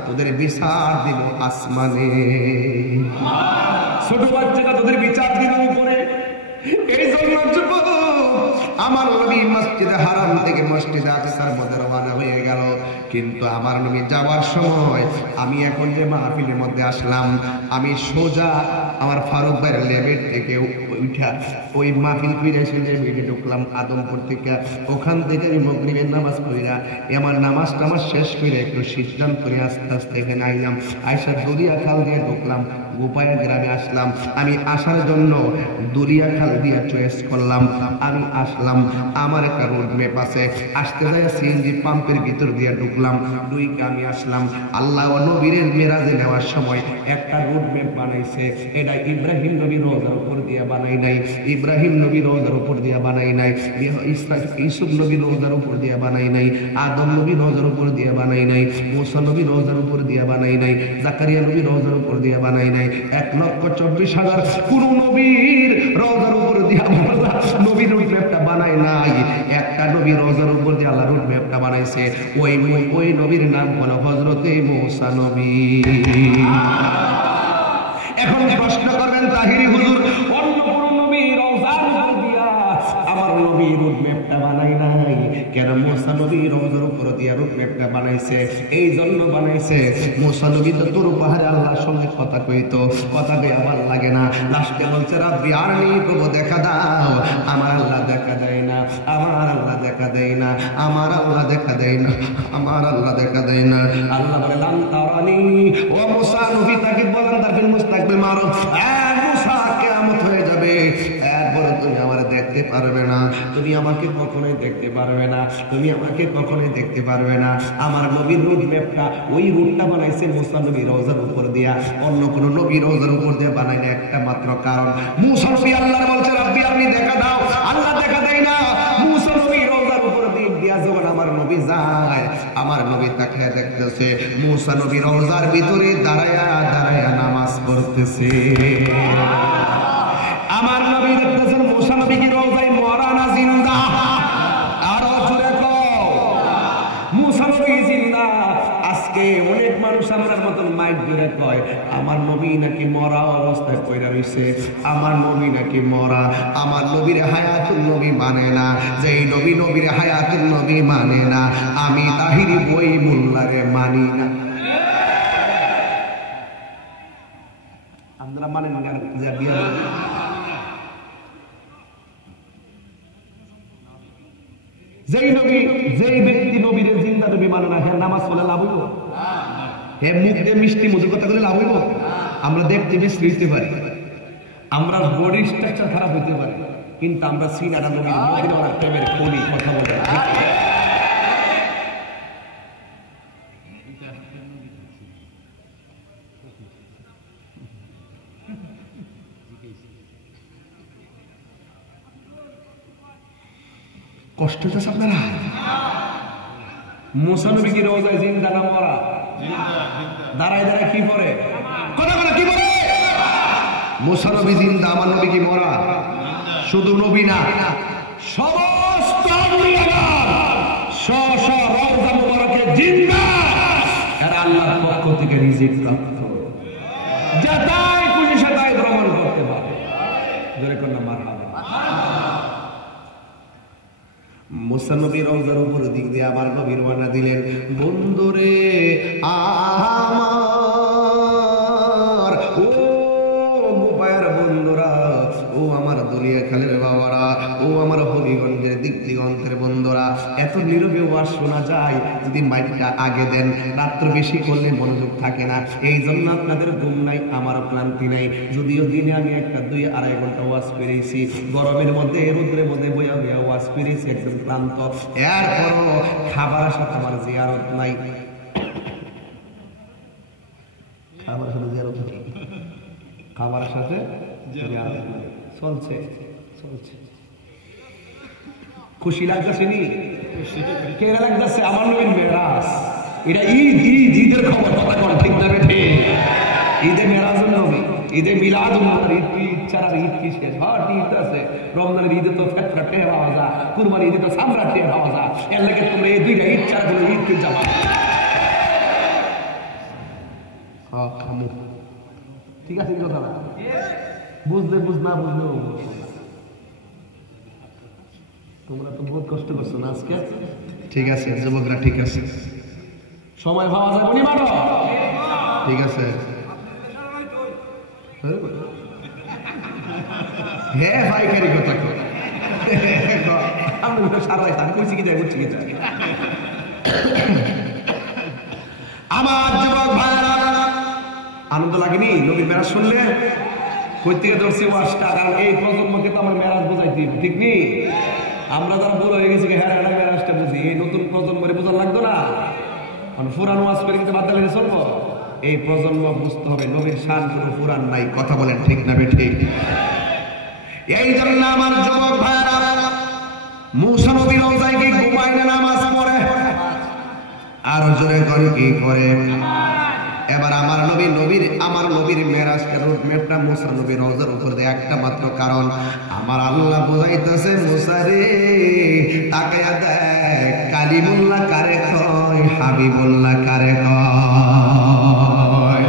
তোদের বিচার দিব আসমানে। ছোট বাচ্চাটা তোদের বিচার দিব উপরে। এই জন্য যুবক, আমার নবী মসজিদে হারাম থেকে মসজিদে আকসার মধ্যে রওনা হয়ে গেল। কিন্তু আমার নবী যাওয়ার সময়, আমি এখন যে মাহফিলের মধ্যে আসলাম, আমি সোজা আমার ফারুক ভাইয়ের লেবের থেকে উঠা ওই মাহফিল ফিরে এসে লেবেটে ঢুকলাম আদমপুর থেকে। ওখান থেকে আমি মাগরিবের নামাজ পড়িয়া আমার নামাজ টামাজ শেষ করে একটু সিদ্ধান্ত করে আস্তে আস্তে এখানে আইলাম। আইসা দরিয়া খাল দিয়ে ঢুকলাম, গোপায়া গ্রামে আসলাম। আমি আসার জন্য দরিয়া খাল দিয়ে চয়েস করলাম, আমি আসলাম। আমার একটা রোড ম্যাপ আছে, আসতে যায় সিএনজি পাম্পের ভিতর দিয়ে ঢুকলাম, দুইকে আমি আসলাম। আল্লাহ ও নবীর মেরাজে নেওয়ার সময় একটা রোড ম্যাপ বানাইছে। এটা ইব্রাহিম নবী রওজার উপর দিয়ে বানাই নাই, ইব্রাহিম নবী রওজার উপর দিয়ে বানাই নাই, ইউসুফ নবী রওজার উপর দিয়ে বানাই নাই, আদম নবী রওজার উপর দিয়ে বানাই নাই, মুসা নবী রওজার উপর দিয়ে বানাই নাই, জাকারিয়া নবী রওজার উপর দিয়ে বানাই নাই। 1,24,000 কোন নবীর রওজার উপর দিয়ে আল্লাহ নবীর রুট ম্যাপটা বানাই নাই। একটা নবী রওজার উপর দিয়ে আল্লাহ রুট ম্যাপটা বানাইছে। ওই নবীর নাম হলো হযরতে মুসা নবী। এখন প্রশ্ন করবেন তাহিরি হুজুর, অন্য কোন নবী রওজার উপর দিয়া আমার নবী রুট ম্যাপটা বানাই নাই কেন? মুসা নবী রওজার উপর দিয়া রুট ম্যাপটা বানাইছে। এই জন্য বানাইছে, মুসা নবী তো তোর পাহাড়ে আল্লাহর সঙ্গে কথা কইতো, কথা কই আমার লাগে না। লাস্টে বলছে রাব্বি আরনি, প্রভু দেখা দাও। আমার আল্লাহ দেখা দেয় না, আমার আল্লাহ দেখা দেয় না, আমার আল্লাহ দেখা দেয় না, আমার আল্লাহ দেখা দেয় না। আল্লাহ বলে লান তারানি। ও মুসা নবী তাকে বলেন তারপর মুস্তাকবিল মারো, মুসা কিয়ামত হয়ে যাবে, এরপরে তুমি আমার দেখতে পারবে না, তুমি আমাকে কখনোই দেখতে পারবে না, তুমি আমাকে কখনোই দেখতে পারবে না। আমার নবীর রুট ম্যাপটা, ওই রুটটা বানাইছে মুসা নবী রওজার উপর দিয়া, অন্য কোন নবী রওজার উপর দিয়ে বানাই না। একটা মাত্র কারণ, মুসা নবী আল্লাহর বলছে রাব্বি আপনি দেখা দাও, আল্লাহ দেখা দেয় না। মুসা নবী রওজার উপর দিয়া যখন আমার নবী যায়, আমার নবী তাকে দেখতেছে মুসা নবী রওজার ভিতরে দাঁড়ায়া দাঁড়ায়া নামাজ পড়তেছে। আমার নবী দেখতেছেন মুসা নবী কি রওজায় মরা না জিন্দা? আরো জোরে কও, মুসা নবী জিন্দা। আজকে অনেক মানুষ আমার মতন মাইক ধরে কয় আমার নবী নাকি মরা অবস্থায় পয়রা রইছে, আমার নবী নাকি মরা, আমার নবীর হায়াতুল নবী মানে না, যেই নবী নবীর হায়াতুল নবী মানে না, আমি তাহিরি বই মোল্লারে মানি না। আপনারা মানেন না? যেই নবী, যেই ব্যক্তি নবীর জিন্দা নবী মানে না, হ্যাঁ নামাজ পড়লে লাভ হইব? হ্যাঁ মুখ দিয়ে মিষ্টি মধুর কথা বলে লাভ হইব? আমরা দেখতে বিশ্রী হইতে পারি, আমরা বডি স্ট্রাকচার খারাপ হইতে পারে, কিন্তু আমরা সিনারা নবীর মদিনাওয়ালার প্রেমের খনি কথা বলে। কষ্ট হচ্ছে আপনারা? মুসা নবী কি রোজায় জিন্দা না মরা? দাঁড়ায় দাঁড়ায় কি পড়ে? কথা বলে কি পড়ে? মুসা নবী জিন্দা, আমার নবী কি মরা? শুধু নবী না, সমস্ত রওজা মুবারকে জিন্দা, এরা আল্লাহর পক্ষ থেকে রিজিক প্রাপ্ত, যেটাই খুশি সেটাই ভ্রমণ করতে পারে। জোরে কোন মারহাবা। মুসা নবী রওজার উপর দিক দিয়ে আবার নবী রওনা দিলেন। বন্ধুরে আমার, ও মুবায়ের বন্ধুরা, ও আমার দলিয়া খালের বাবারা, ও আমার হবিগঞ্জের দিক দিগন্তের বন্ধুরা, এত নীরবে ওয়াজ শোনা যায় যদি মাইকটা আগে দেন। রাত্র বেশি করলে মনোযোগ থাকে না, এই জন্য আপনাদের ঘুম নাই, আমারও ক্লান্তি নাই। যদিও দিনে আমি একটা 2-2.5 ঘন্টা ওয়াজ করেছি, গরমের মধ্যে রোদ্রের মধ্যে বইয়া বইয়া ওয়াজ করেছি, একদম ক্লান্ত। এরপরও খাবারের সাথে আমার জিয়ারত নাই, খাবারের সাথে জিয়ারত নাই, খাবারের সাথে জিয়ারত নাই। চলছে চলছে। খুশি লাগতেছে নি? কেন লাগতেছে? আমার নবীর মেরাজ, এটা ঈদ, ঈদ ঈদের খবর, কথা কোন ঠিক না বেঠে? ঈদে মেরাজুল নবী, ঈদে মিলাদুল নবী, ঈদ ছাড়া ঈদ কি শেষ? হ্যাঁ ঈদ আছে, রমজানের ঈদে তো ফেতরা টের পাওয়া যায়, কুরবানির ঈদে তো সামরা টের পাওয়া যায়, এর লাগে তোমরা এই দুইটা ঈদ ছাড়া কোনো ঈদ কে যাবা? হ্যাঁ খামু, ঠিক আছে কথা না? বুঝলে বুঝ, না বুঝলে তোমরা তো বহুত কষ্ট করছো না আজকে। ঠিক আছে যুবকরা, ঠিক আছে, সময় পাওয়া যায় উনি মারো, ঠিক আছে। হ্যাঁ ভাইকারি কথা আমি সারা আমি কইছি কি যাই, বুঝছি কি যাই। আমার যুবক ভাইরা, আনন্দ লাগেনি নবীর মেরাজ শুনলে? কই থেকে ধরছি ওয়াজটা? কারণ এই প্রজন্মকে তো আমার মেরাজ বোঝাইতে, ঠিক নেই? আমরা যারা বড় হয়ে গেছি, হ্যাঁ এটা মেরাজটা বুঝি, এই নতুন প্রজন্মের বোঝার লাগতো না। পুরান ওয়াজ করে কিন্তু বাদ দিলে চলবো? এই প্রজন্ম বুঝতে হবে নবীর শান কোনো পুরান নাই, কথা বলেন ঠিক না বেঠিক? এই জন্য আমার যুবক ভাইরা, মুসা নবী রওজায় কি ঘুমায় না নামাজ পড়ে? আর জোরে করে কি করে? এবার আমার নবীর মেরাজের রুটম্যাপটা মুসা নবী রওজার উপর দিয়ে একটা মাত্র কারণ, আমার আল্লাহ বোঝাইতেছে মুসা রে তাকায়া দেখ, কালিমুল্লাহ কারে কয়, হাবিবুল্লাহ কারে কয়।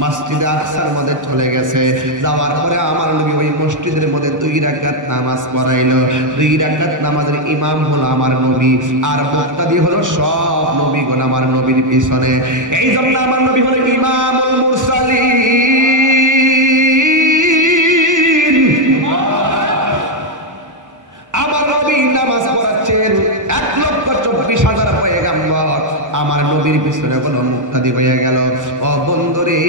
মসজিদে আকসার মধ্যে চলে গেছে, যাওয়ার পরে আমার নবী ওই মসজিদের মধ্যে 2 রাকাত নামাজ পড়াইলো। 2 রাকাত নামাজের ইমাম হলো আমার নবী, আর মুক্তাদি হলো সব নবীগণ আমার নবীর পিছনে। এই জন্য আমার নবী হলো ইমামুল মুরসালিন। আমার নবী নামাজ পড়াচ্ছেন, 1,24,000 পয়গাম্বর আমার নবীর পিছনে কোনো মুক্তাদি হয়ে গেল। ও বন্ধুরে,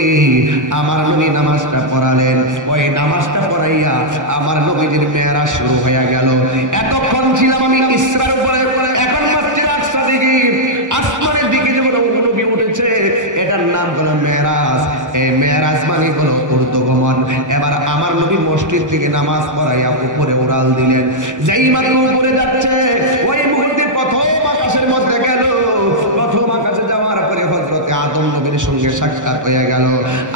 আমার নবী নামাজটা পড়ালেন, ওই নামাজটা পড়াইয়া আমার নবীর মেরাজ শুরু হয়ে গেল। এতক্ষণ ছিলাম আমি ইসরার উপরে, এখন মসজিদ আকসা দিকে আসমানের দিকে যখন নবী উঠেছে, এটার নাম হলো মেরাজ। এই মেরাজ মানে হলো ঊর্ধ্বগমন। এবার আমার নবী মসজিদ থেকে নামাজ পড়াইয়া উপরে উড়াল দিলেন। যেই মাত্র উপরে যাচ্ছে, ওই মুহূর্তে প্রথম আকাশের মধ্যে গেল। প্রথম আকাশে যাওয়ার পরে হযরত আদম নবীর সঙ্গে সাক্ষাৎ হয়ে গেল।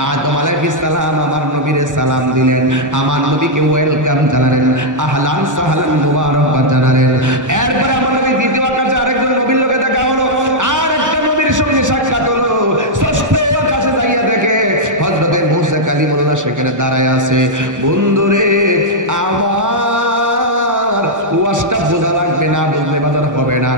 আদম আলাইহিস সালাম আমার নবীরে সালাম দিলেন, আমার নবীকে ওয়েলকাম জানালেন, আহলান সাহলান মুবারাক জানালেন। এরপরে আমার নবী দ্বিতীয় আকাশে আরেকজন নবীর লোকে দেখা হলো, আর একটা নবীর সঙ্গে সাক্ষাৎ হলো। ষষ্ঠ আকাশে যাইয়া দেখে হযরতে মুসা কালিমুল্লাহ সেখানে দাঁড়ায় আছে। বন্ধুরে আমার ওয়াজটা বোঝা লাগবে না, বুঝলে বাজার হবে না,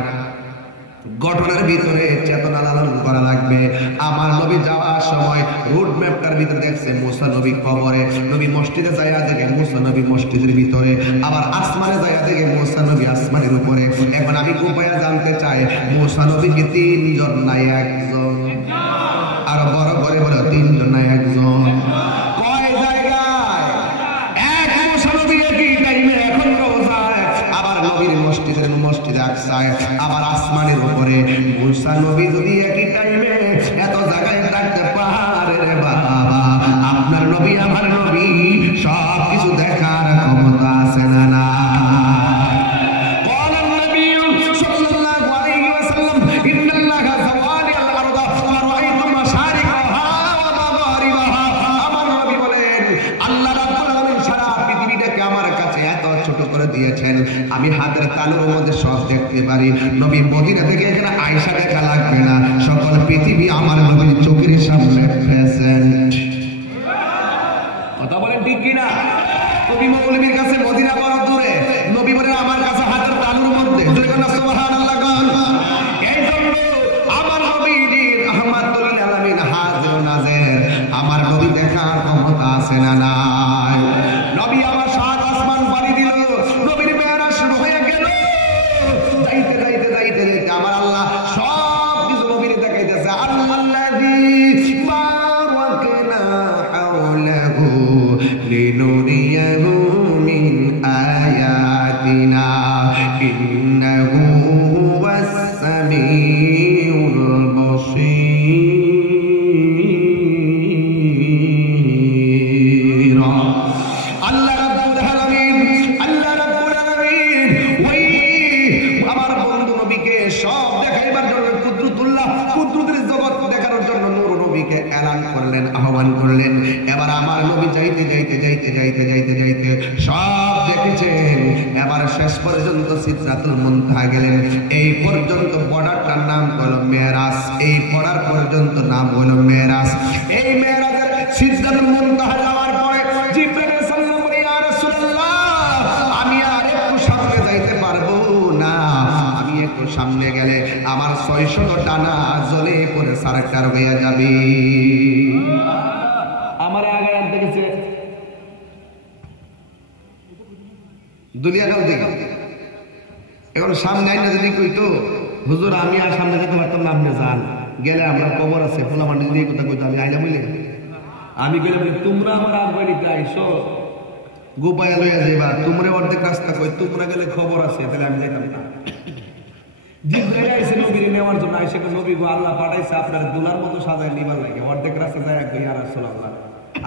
ঘটনার ভিতরে চেতনা লালন করা লাগবে। আমার নবী যাওয়ার সময় রুট ম্যাপটার ভিতরে দেখছে মুসা নবী কবরে, নবী মসজিদে যাইয়া দেখে মুসা নবী মসজিদের ভিতরে, আবার আসমানে যাইয়া দেখে মুসা নবী আসমানের উপরে। এখন আমি উপায় জানতে চাই, মুসা নবী কি তিনজন নাই একজন? আর বড় করে বলো তিনজন নাই একজন? কয় জায়গায়? এক মুসা নবী একই টাইমে এখন রোজায়, আবার নবীর মসজিদে আকসায়, আবার আসমানের উপরে। মুসা নবী যদি একই টাইমে এত জায়গায় থাকতে পারে রে বাবা, আপনার নবী আমার নবী সব কিছু দেখার ক্ষমতা আছে না? না। আমি হাতের তালুর মধ্যে সব দেখতে পারি। নবী মদিনা থেকে এখানে আয়েশা দেখা লাগবে না, সকল পৃথিবী আমার নবীর চোখের সামনে প্রেজেন্ট। কথা বলেন ঠিক কিনা? নবী মৌলবীর কাছে মদিনা বড় দূরে, নবী বলে আমার কাছে হাতের তালুর মধ্যে। সুবহানাল্লাহ গান। এই জন্য আমার নবীজি রাহমাতুল লিল আলামিন হাজির নাজির, আমার নবী দেখার ক্ষমতা আছে না নাই? নবী আমার সাত আসমান পাড়ি দিল, নবীর মেরাজ শুরু হয়ে গেল। যাইতে যাইতে যাইতে যাইতে আমার আল্লাহ সব কিছু নবীর দেখাইতেছে। আল্লাযী বারাকনা হাওলাহু লিনুরিয়াহু মিন আয়াতিনা ইন্নাহু হুয়াস সামিউল বাসীর। আল্লাহ রাব্বুল আলামিন, আল্লাহ রাব্বুল আলামিন ওই আমার বন্ধু নবীকে সব দেখাইবার জন্য কুদরতের জগৎ দেখানোর জন্য নূর নবীকে এলান করলেন, আহ্বান করলেন। এবার আমার নবী যাইতে যাইতে যাইতে যাইতে যাইতে যাইতে সব দেখেছেন। এবার শেষ পর্যন্ত সিদরাতুল মুনতাহা গেলেন। এই পর্যন্ত বর্ডারটার নাম হলো মেরাজ, এই পড়ার পর্যন্ত নাম হলো মেরাজ। এই মেরাজের সিদরাতুল মুনতাহা যাওয়ার পরে জিবরাইল সাল্লাল্লাহু আলাইহি ওয়া রাসূলুল্লাহ, আমি আর একটু সামনে যাইতে পারবো না, আমি একটু সামনে গেলে আমার 600 ডানা জ্বলে পড়ে সারকার হয়ে যাবে। আমার আগে আনতে গেছে দুলিয়াগাঁও থেকে। এখন সামনে আইনা যদি কইতো হুজুর আমি আর সামনে যেতে পারতাম না, আপনি যান, গেলে আমরা কবর আছে ফুলা মাটি দিয়ে কথা কইতো, আমি আইনা বলে আমি গেলে তোমরা আমার আগ বাড়িতে আইসো গোপায়া লইয়া যাইবা, তোমরা অর্ধেক রাস্তা কই, তোমরা গেলে খবর আছে, তাহলে আমি যেতাম না। জিবরাইল আইছে নবীর নেওয়ার জন্য, আইসে নবী গো আল্লাহ পাঠাইছে আপনার দুলার মতো সাজায় নিবার লাগে, অর্ধেক রাস্তা যায় একদম ইয়া রাসূলুল্লাহ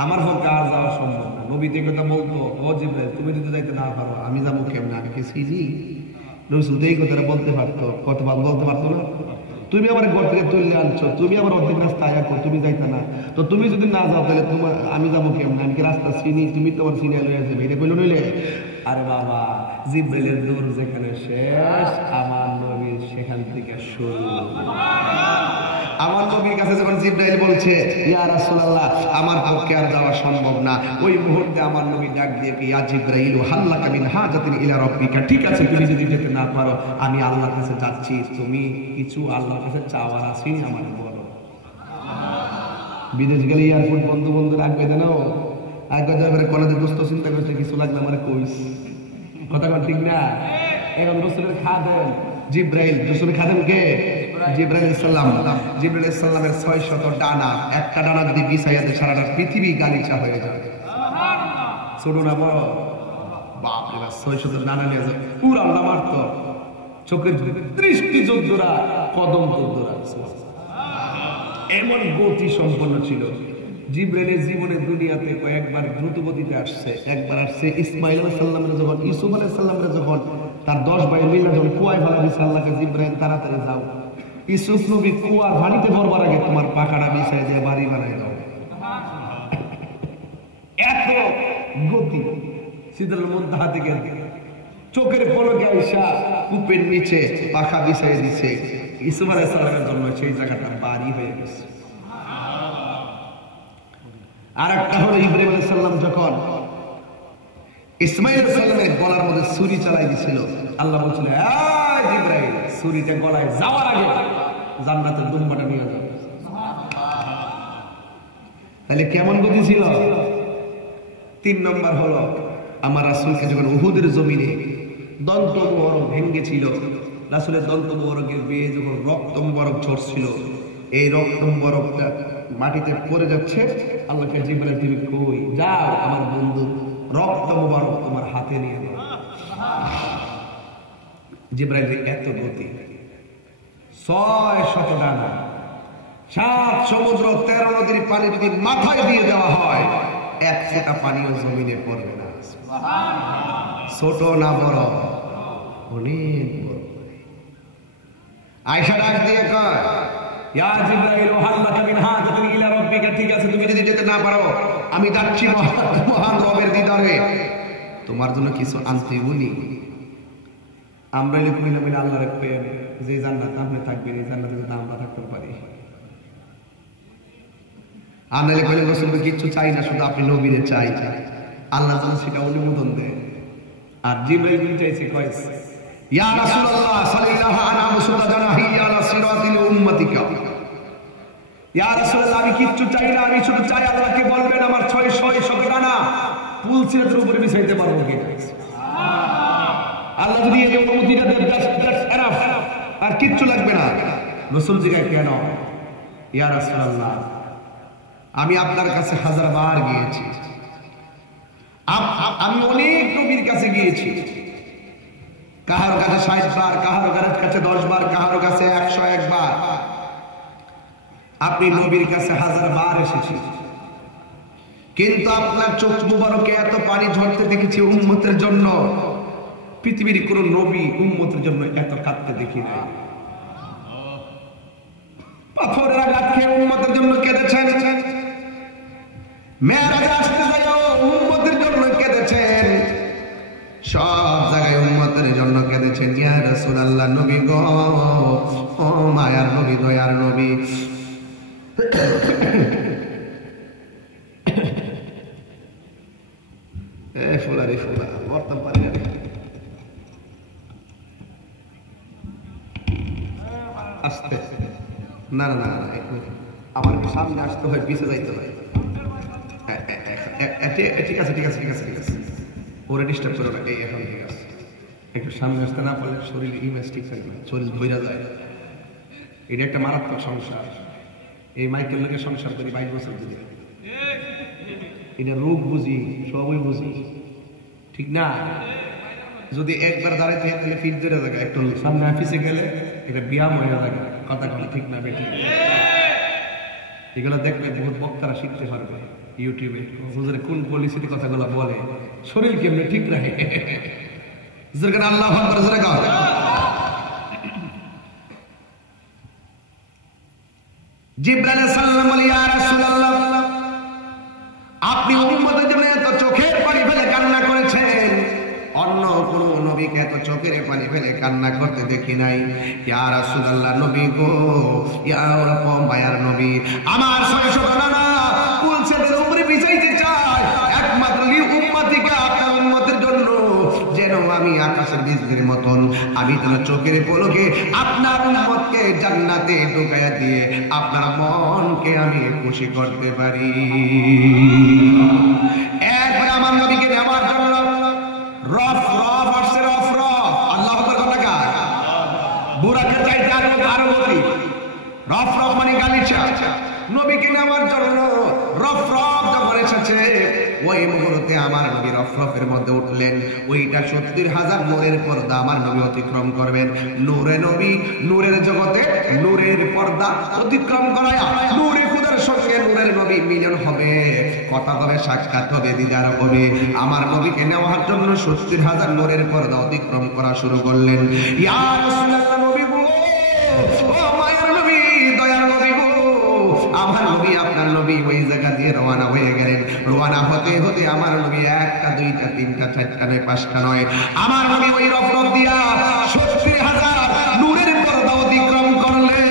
আমার পক্ষে আর যাওয়া সম্ভব না। নবী এই কথা বলতো, ও জিবরাইল তুমি যদি যাইতে না পারো আমি যাবো কেমন? আমি কি সিজি রসুল এই কথাটা বলতে পারতো, কথা বলতে পারতো না? তুমি আমার ঘর থেকে তুললে আনছো, তুমি আমার অর্ধেক রাস্তা আয়া কর, তুমি যাইতে না, তো তুমি যদি না যাও তাহলে তোমার আমি যাবো কেমন? আমি কি রাস্তা চিনি, তুমি তোমার সিনিয়া লইয়া যাবে, এটা কইলো নইলে? আরে বাবা, জিবরাইলের নূর যেখানে শেষ আমার নবীর সেখান থেকে শুরু। আমার নবীর কাছে যখন জিবরাইল বলছে ইয়া রাসূলুল্লাহ আমার পক্ষে আর যাওয়া সম্ভব না, ওই মুহূর্তে আমার নবী ডাক দিয়ে কি ইয়া জিবরাইল হাল্লাকা মিন হাজাতিন ইলা রাব্বিকা, ঠিক আছে তুমি যদি যেতে না পারো আমি আল্লাহর কাছে যাচ্ছি, তুমি কিছু আল্লাহর কাছে চাওয়ার আছে আমার বলো। বিদেশ গেলে এয়ারপোর্ট বন্ধু বন্ধু রাখবে না, আগে যাবে কলেজে দোস্ত চিন্তা করছে কিছু লাগলে আমার কইস, কথা কন ঠিক না? এখন রাসূলের খাদেম জিবরাইল, রাসূলের খাদেম কে? জিবরাইল সালাম। জিবরাইল সালামের 600 ডানা, একটা ডানা যদি বিছাইয়া দেয় সারাটা পৃথিবী গালিচা হয়ে যাবে। সুবহানাল্লাহ। ছোট না বড়? বাপ রে বাপ, 600 ডানা নিয়ে যায় পুরা আল্লাহ মারতো, চোখের দৃষ্টি যোদ্ধরা, কদম যোদ্ধরা, এমন গতি সম্পন্ন ছিল। জিবরাইলের জীবনে দুনিয়াতে কয়েকবার দ্রুত গতিতে আসছে। একবার আসছে ইসমাইল আলাইহিস সালামের যখন, ইউসুফ আলাইহিস সালামের যখন তার 10 ভাই মিলে যখন কুয়ায় ফেলা দিয়েছে আল্লাহকে, জিবরাইল তাড়াতাড়ি যাও, ইউসুফ নবী কুয়ার পানিতে পড়বার আগে তোমার পাখাটা বিছাই দিয়ে বাড়ি বানাই দাও। এত গতি সিদরাতুল মুনতাহা থেকে চোখের পলকে আইসা কূপের নিচে পাখা বিছাই দিছে। ইউসুফ আলাইহিস সালামের জন্য সেই জায়গাটা বাড়ি হয়ে গেছে। আর একটা হলো ইব্রাহিম আলাইহিস সালাম যখন ইসমাঈল আলাইহিস সালামের গলার মধ্যে ছুরি চালাই দিছিল, আল্লাহ বলছিল এই ইব্রাহিম ছুরিটা গলায় যাওয়ার আগে জান্নাতের দুম্বাটা নিয়ে যাও। তাহলে কেমন গতি ছিল? 3 নম্বর হলো আমার রাসূলকে যখন উহুদের জমিনে দন্ত মোবারক ভেঙেছিল, রাসূলের দন্ত মোবারকের বেয়ে যখন রক্ত মোবারক ঝরছিল, এই রক্ত মোবারকটা মাটিতে পড়ে যাচ্ছে, আল্লাহকে জিবরাইল তুমি কই যাও আমার বন্ধু রক্ত মোবারক তোমার হাতে নিয়ে দাও। জিবরাইলের এত গতি, 600 ডানা, 7 সমুদ্র 13 নদীর পানি যদি মাথায় দিয়ে দেওয়া হয়, 1 ফোঁটা পানিও জমিনে পড়বে না। ছোট না বড়? অনেক বড়। আয়েশা ডাক দিয়ে কয় ইয়া জিবরাইল হাল লাকা মিন হাজাতিন ইলা রাব্বিকা, ঠিক আছে তুমি যদি যেতে না পারো আমি যাচ্ছি মহান রবের দিদারে, তোমার জন্য কিছু আনতে বলি। আমরা লিখমিনা মিনা আল্লাহ রাখবেন যে জান্নাতে আপনি থাকবেন, এই জান্নাতে যদি আমরা থাকতে পারি। আমরা লিখলে রাসূলকে কিছু চাই না, শুধু আপনি নবীরে চাই, আল্লাহ যেন সেটা অনুমোদন দেয়। আর জিবরাইল চাইছে কয় ইয়া রাসূলুল্লাহ সাল্লাল্লাহু আলাইহি ওয়াসাল্লাম ইয়া সিরাতিল উম্মাতিকা, ইয়া রাসূলুল্লাহ আমি কিচ্ছু চাই না, আমি শুধু চাই আল্লাহকে বলবেন আমার 600 ডানা পুল সিরাতের উপরে বিছাইতে পারবো কি? আল্লাহ যদি এই অনুমতিটা দেন, দ্যাটস এনাফ, আর কিচ্ছু লাগবে না। রাসূল জিজ্ঞাসা কেন? ইয়া রাসূলুল্লাহ আমি আপনার কাছে 1000 বার গিয়েছি, আমি অনেক নবীর কাছে গিয়েছি, কাহার কাছে 60 বার, কাহার কাছে 10 বার, কাহার কাছে 101 বার। আপনি নবীর কাছে 1000 বার এসেছি, কিন্তু আপনার চোখ মুবারকে এত পানি ঝরতে দেখেছি উম্মতের জন্য, পৃথিবীর কোন নবী উম্মতের জন্য এত কাঁদতে দেখি নাই। পাথরের আঘাত খেয়ে উম্মতের জন্য কেঁদেছেন, মেরাজে আসতে যাও উম্মতের জন্য কেঁদেছেন, সব জায়গায় উম্মতের জন্য কেঁদেছেন। ইয়া রাসূলুল্লাহ নবী গো, ও মায়ার নবী, দয়ার নবী, ফুলারে ফুলা বর্তমান পারি না, আস্তে না না না না, আমার সামনে আসতে হয়, পিছিয়ে যাইতে হয়। ঠিক আছে ঠিক আছে ঠিক আছে ঠিক আছে, ওরে ডিস্টার্ব করো না। এই এখন ঠিক আছে, একটু সামনে আসতে না পারলে শরীর ইমেজ ঠিক থাকবে, শরীর ধৈরা যায়। এটা একটা মারাত্মক সংসার। এই মাইকেল লোকের সংসার করি 22 বছর ধরে, এটা রোগ বুঝি, সবই বুঝি, ঠিক না? যদি একবার দাঁড়াইতে হয় তাহলে ফিট ধরে থাকে, একটু সামনে অফিসে গেলে এটা ব্যায়াম হয়ে থাকে, কথা বলে ঠিক না বেঠিক? এগুলো দেখলে বহুত বক্তারা শিখতে পারবে ইউটিউবে, হুজুরে কোন পলিসিতে কথাগুলো বলে, শরীর কেমনে ঠিক রাখে। আল্লাহু আকবার, জোরে গাও। জিবরাইল সাল্লাল্লাহু আলাইহি ইয়া রাসূলুল্লাহ আপনি উম্মতের জন্য এত চোখের পানি ফেলে কান্না করেছেন, অন্য কোন নবীকে এত চোখের পানি ফেলে কান্না করতে দেখি নাই। ইয়া রাসূলুল্লাহ নবী গো, ইয়া মায়ার নবী, আমার 600 ডানা কুল সিরাতের উপরে বিছাইতে চাই, একমাত্র উম্মতিকে আপনার উম্মতের জন্য, যেন আমি আকাশের বীজের মতন, আমি যেন চোখের পলকে আপনার উম্মতকে জান্নাতে ঢুকাইয়া দিয়ে আপনার মনকে আমি খুশি করতে পারি। এরপরে আমার নবীকে নেওয়ার জন্য রফ রফ আসছে, রফ রফ, আল্লাহ আকবার কথা কার? বুরাকের চাইতে আরো গতি। রফ রফ মানে গালিচা। নবীকে নেওয়ার জন্য রফ রফ যখন এসেছে, ওই মুহূর্তে আমার নবী রফ রফের মধ্যে উঠলেন। ওইটা 70,000 নূরের পর্দা আমার নবী অতিক্রম করবেন। নূরে নবী, নূরের জগতে নূরের পর্দা অতিক্রম করায় নূরে খুদার সঙ্গে নূরের নবী মিলন হবে, কথা হবে, সাক্ষাৎ হবে, দিদার হবে। আমার নবীকে নেওয়ার জন্য 70,000 নূরের পর্দা অতিক্রম করা শুরু করলেন। ইয়া রাসূলুল্লাহ নবী গো, ও মায়ের ওই জায়গা দিয়ে রওনা হয়ে গেলেন। রওনা হতে হতে আমার নবী একটা দুইটা তিনটা চারটা নয় পাঁচটা নয়, আমার নবী ওই রফরফ দিয়া 70,000 নূরের পর্দা অতিক্রম করলেন।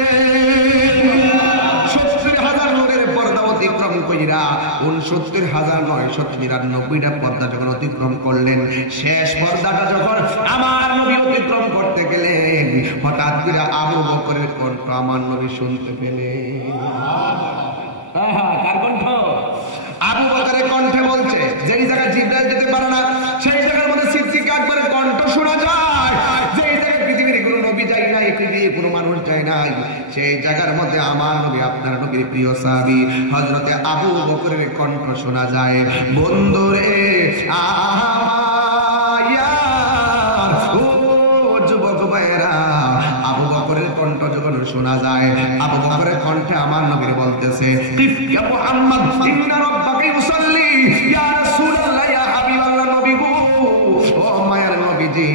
70,000 নূরের পর্দা অতিক্রম কইরা 69,999টা পর্দা যখন অতিক্রম করলেন, শেষ পর্দাটা যখন আমার নবী অতিক্রম করতে গেলেন, হঠাৎ করে আবু বকরের কণ্ঠ আমার নবী শুনতে পেলেন। কার কণ্ঠ? আবু বকরের কণ্ঠে বলছে। যেই জায়গায় জিবরাইল যেতে পারে না সেই জায়গার মধ্যে সিদ্দিক আকবরের কণ্ঠ শোনা যায়। যেই জায়গায় পৃথিবীর কোনো নবী যায় নাই, পৃথিবীর কোনো মানুষ যায় নাই, সেই জায়গার মধ্যে আমার নবী আপনার নবীর প্রিয় সাহাবী হযরতে আবু বকরের কণ্ঠ শোনা যায়। বন্ধুরে আবু বকরের কণ্ঠ যখন শোনা যায়, আবু বকরের কণ্ঠে আমার নবী বলতেছে, ইয়া মুহাম্মদ ইন্না রাব্বাকা ইউসাল্লি ইয়া রাসূলুল্লাহ ইয়া হাবিবাল্লাহ নবী গো, ও মায়ার নবীজি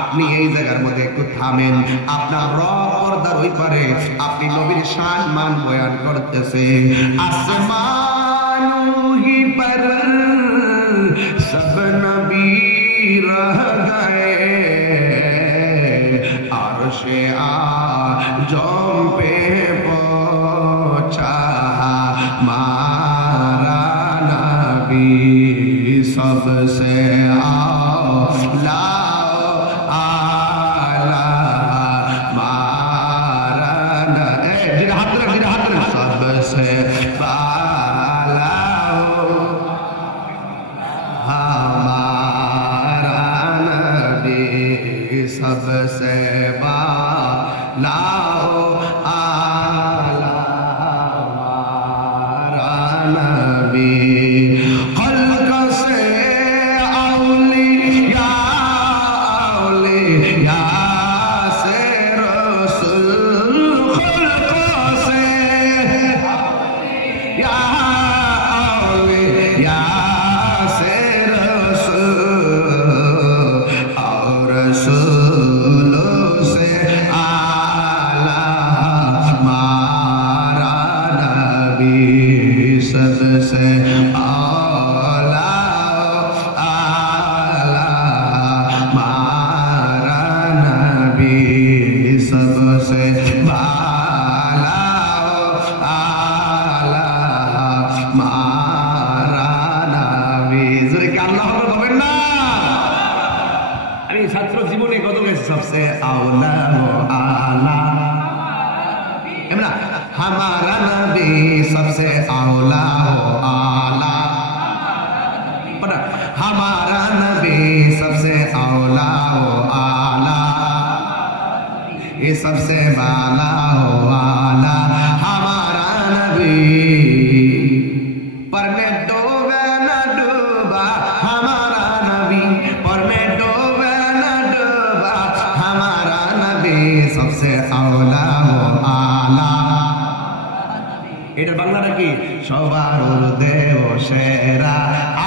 আপনি এই জায়গার মধ্যে একটু থামেন। আপনার রব পর্দার ওই পারে আপনি নবীর শান মান বয়ান করতেছে। আসমানু হি পর সব নবী রহ গয়ে, আরশে আজম पे पहुंचा हमारा नबी सबसे आला आला हमारा नबी सबसे आला हमारा नबी सबसे लाओ आला हमारा नबी खल्क से औलिया औलिया से रसूल, खल्क से या औलिया से रसूल और रसूलों से सबसे आला आला हमारा नबी सबसे आला आला हमारा नबी। জোরে কি আল্লাহু আকবার বলবেন না? আমি ছাত্র জীবনে কত গেছি सबसे आला आला এমনা हमारा नबी सबसे आला आला, हमारा नबी सबसे आला आला, ये सबसे बाला आला हमारा नबी। पर में डूबे न डूबा हमारा नबी, पर में डूबे न डूबा हमारा नबी सबसे आला आला। এটা বাংলাটা কি? সবার দেও সেরা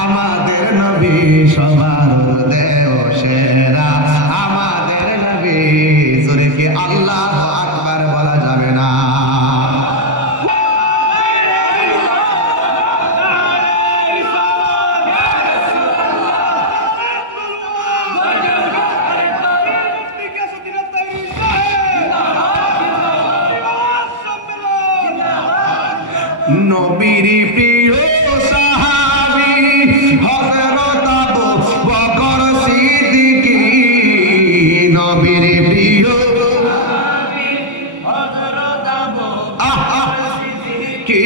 আমাদের নবী, সবার দেও সেরা আমাদের নবী। জোরে কি আল্লাহু আকবার বলা যাবে না? নবীর প্রিয় সাহাবী হযরত আবু বকর সিদ্দিক, নবীর প্রিয় সাহাবী হযরত আবু বকর সিদ্দিক, কি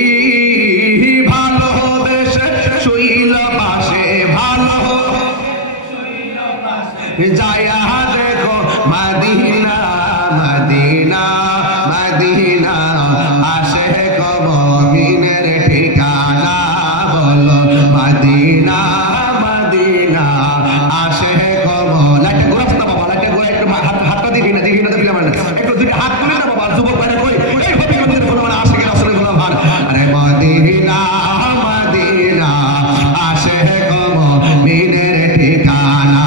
ভালোবেসে শুইল পাশে, ভালো শুইল পাশে যায়া দেখো মদিনা মদিনা মদিনা আসে মুমিনের ঠিকানা, বলো মদিনা মদিনা আসে কমল। একটা গোড়া তো বাবা, একটা গোড়া একটু হাতটা দেখি না দেখি না দেখি না একটু দুটো হাত তুলে না বাবা, যুবক বাইরে কই এই হবে কোন কোন মানে আসে কি রাসূলের গোলাম ভার। আরে মদিনা মদিনা আসে কমল মিনের ঠিকানা,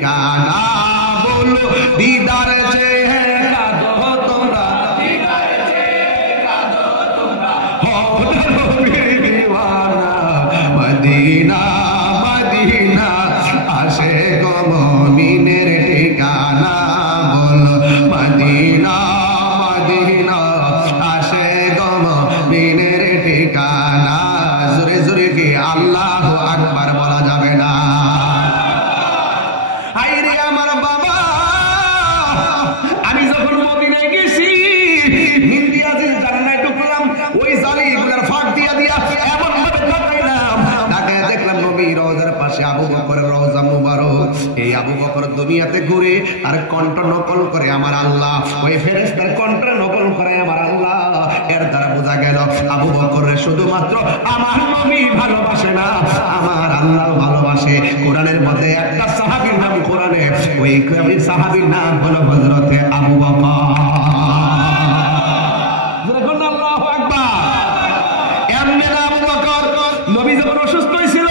ঠিকানা বলো দিদার চেয়ে কাঁদো তোমরা দিদার চেয়ে কাঁদো তোমরা হও নবীর দিওয়ানা মদিনা মদিনা আসে গো মুমিনের ঠিকানা বলো মদিনা মদিনা আসে গো মুমিনের ঠিকানা জোরে জোরে কি আল্লাহু আকবার বলা যাবে না আইরে আমার বাবা আমি যখন মদিনায় গেছি ইন্দিয়াজিল জান্নাতে ঢুকলাম ওই জালিগুলার ফাঁক দিয়া দিয়া এমন ভাবে তাকাইলাম তাকায় দেখলাম নবীর রওজার পাশে আবু বকরের রওজা মুবারক এই আবু বকর দুনিয়াতে ঘুরে আর কণ্ঠ নকল করে আমার আল্লাহ ওই ফেরেশতার কণ্ঠ নকল করে আমার আল্লাহ এর দ্বারা বোঝা গেল আবু বকরের শুধুমাত্র আমার নবী ভালোবাসে না আমার আল্লাহ ভালোবাসে কোরআনের মধ্যে একটা সাহাবীর নাম কোরআনে ওই সাহাবীর নাম হলো হযরতে আবু বকর যখন আল্লাহু আকবার এমনি আবু বকর নবী যখন অসুস্থ হয়েছিল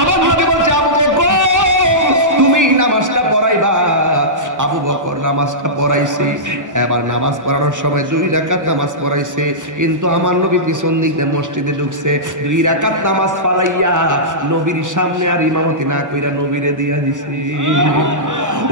আমার নবী বলছে আবু বকর তুমি নামাজটা পড়াইবা আবু বকর নামাজটা পড়াইছে এবার নামাজ পড়ানোর সময় 2 রাকাত নামাজ পড়াইছে কিন্তু আমার নবী পিছন দিকে মসজিদে ঢুকছে 2 রাকাত নামাজ পড়াইয়া নবীর সামনে আর ইমামতি না কইরা নবীরে দিয়া দিছে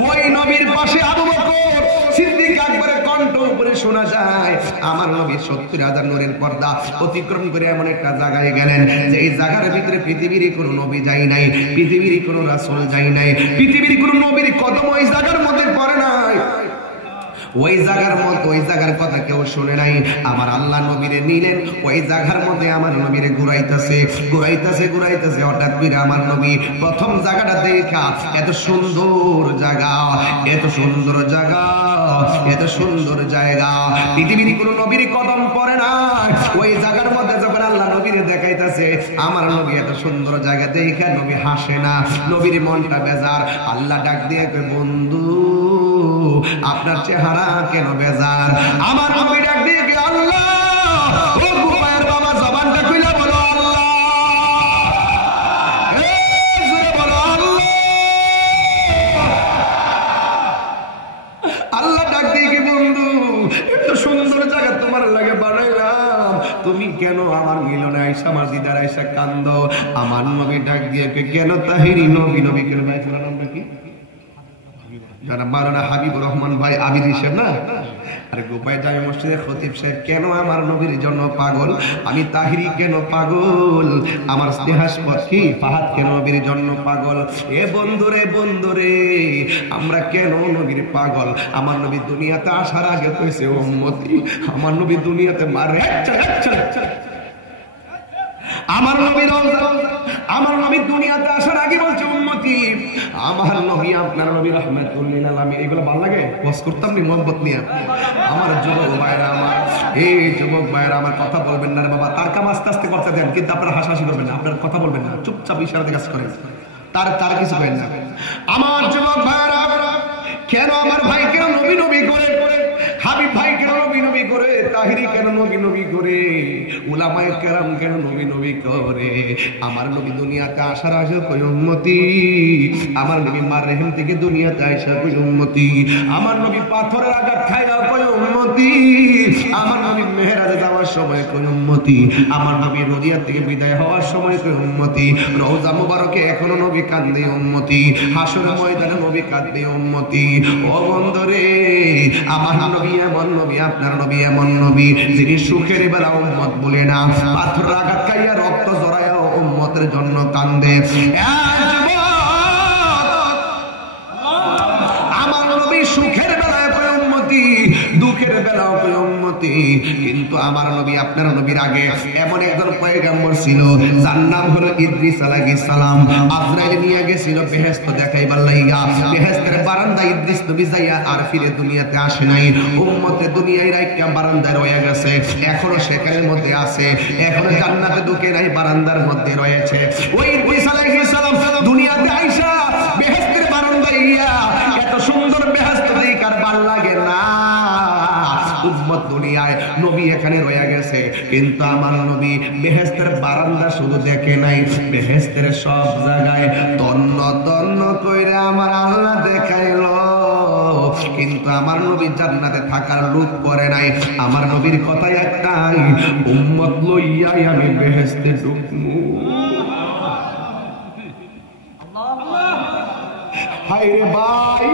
ওই নবীর পাশে আবু বকর সিদ্দিক আকবরের কণ্ঠ উপরে শোনা যায় আমার নবী 70,000 নূরের পর্দা অতিক্রম করে এমন একটা জায়গায় গেলেন যে এই জায়গার ভিতরে পৃথিবীর কোনো নবী যায় নাই পৃথিবীর কোনো রাসূল যায় নাই পৃথিবীর কোনো নবীর কদম ওই জায়গার মধ্যে পড়ে নাই ওই জায়গার মধ্যে ওই জায়গার কথা কেউ শুনে নাই আমার আল্লাহ নবীরে নিলেন ওই জায়গার মধ্যে আমার নবীরে ঘুরাইতেছে ঘুরাইতেছে ঘুরাইতেছে হঠাৎ করে আমার নবী প্রথম জায়গাটা দেখা এত সুন্দর জায়গা এত সুন্দর জায়গা এত সুন্দর জায়গা পৃথিবীর কোনো নবীর কদম পড়ে না ওই জায়গার মধ্যে যখন আল্লাহ নবীরে দেখাইতেছে আমার নবী এত সুন্দর জায়গা দেখা নবী হাসে না নবীর মনটা বেজার আল্লাহ ডাক দিয়ে কয় বন্ধু আপনার চেহারা কেন বেজার আমার নবী ডাক দিয়ে কি আল্লাহ ও গুপায়ের বাবা জবানটা খুলে বলো আল্লাহ এই জোরে বলো আল্লাহ আল্লাহ ডাক দিয়ে কি বন্ধু এত সুন্দর জায়গা তোমার লাগে বানাইলাম তুমি কেন আমার মিলনে আইসা আমার দিদার আইসা কান্দো আমার নবী ডাক দিয়ে কেন তাহিরি নবী নবী কেন ভাই তোমার নামটা কি যারা মাওলানা হাবিবুর রহমান ভাই আবিদ হিসেব না আর গোপাই জামে মসজিদের খতিব সাহেব কেন আমার নবীর জন্য পাগল আমি তাহিরি কেন পাগল আমার স্নেহাস্পদ কি ফাহাদ কেন নবীর জন্য পাগল এ বন্ধুরে বন্ধুরে আমরা কেন নবীর পাগল আমার নবী দুনিয়াতে আসার আগে কইছে উম্মতি আমার নবী দুনিয়াতে মারে আমার নবী দুনিয়াতে আসার আগে বলছে উম্মতি আমার নবী আপনার নবী রাহমাতুল লিল আলামিন এগুলো ভালো লাগে ওয়াজ করতাম নি মোহাম্মত নিয়ে আমার যুবক ভাইরা আমার এই যুবক ভাইরা আমার কথা বলবেন না রে বাবা তার কাম আস্তে আস্তে করতে দেন কিন্তু আপনারা হাসাহাসি করবেন না আপনারা কথা বলবেন না চুপচাপ ইশারাতে কাজ করেন তার কিছু করেন না আমার যুবক ভাইরা কেন আমার ভাই কেন নবী নবী করে হাবিব ভাই কেন নবী নবী করে তাহিরি কেন নবী নবী করে উলামায়ে কেরাম কেন নবী নবী করে আমার নবী দুনিয়াতে আসার আগে কই উম্মতি আমার নবী মার রহিম থেকে দুনিয়াতে আইসা কই উম্মতি আমার নবী পাথরের আঘাত খাইয়া কই উম্মতি আমার নবী মেহরাজে যাওয়ার সময় কই উম্মতি আমার নবী দুনিয়া থেকে বিদায় হওয়ার সময় কই উম্মতি রওজা মুবারকে এখনো নবী কাঁদে উম্মতি হাসর ময়দানে নবী কাঁদে উম্মতি ও বন্ধুরে আমার নবী এমন নবী আপনার নবী এমন নবী যিনি সুখের বেলা উম্মত বলে না পাথর আঘাত খাইয়া রক্ত জড়ায়া উম্মতের জন্য কান্দে আমার নবী সুখের বেলায় কয় উম্মতি দুঃখের বেলাও কয় উম্মতি কিন্তু আমার নবী আপনার নবীর আগে এমন একজন পয়গম্বর ছিল যার নাম হলো ইদ্রিস আলাইহিস সালাম আজরাইল নিয়ে গেছিল বেহেশত দেখাইবার লাইগা বেহেশতের বারান্দায় ইদ্রিস নবী যাইয়া আর ফিরে দুনিয়াতে আসে নাই উম্মতে দুনিয়ায় রাইকা বারান্দায় রয়ে গেছে এখনো সেখানের মধ্যে আছে এখনো জান্নাতে ঢুকে নাই বারান্দার মধ্যে রয়েছে ওই ইদ্রিস আলাইহিস সালাম দুনিয়াতে আইসা বেহেশতের বারান্দায় এত সুন্দর বেহেশত দেখার ভাল লাগে না উম্মত দুনিয়ায় নবী এখানে রয়ে গেছে, কিন্তু আমার নবী বেহেশতের বারান্দা শুধু দেখে নাই, বেহেশতের সব জায়গায় তন্ন তন্ন কইরা আমার আল্লাহ দেখাইলো, কিন্তু আমার নবী জান্নাতে থাকার লুক করে নাই। আমার নবীর কথাই একটাই, উম্মত লইয়াই আমি বেহেশতে ঢুকবো। হায় রে ভাই,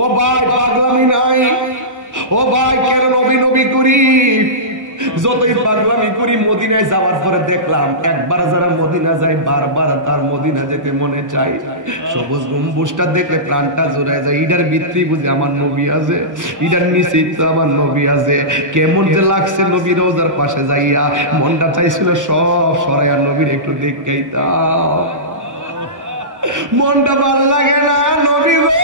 ও ভাই পাগলামি নাই, ও ভাই কেন নবী নবী করি? যতই পাগলামি করি মদিনায় যাওয়ার পরে দেখলাম একবার যারা মদিনা যায় বারবার তার মদিনা যেতে মনে চায়। সবুজ গম্বুজটা দেখলে প্রাণটা জোড়ায় যায়, ইডার ভিতরেই বুঝি আমার নবী আছে, ইডার নিচেই তো আমার নবী আছে। কেমন যে লাগছে নবী রোজার পাশে যাইয়া, মনটা চাইছিল সব সরাইয়া নবীর একটু দেখাইতাম, মনটা ভালো লাগে না। নবী গো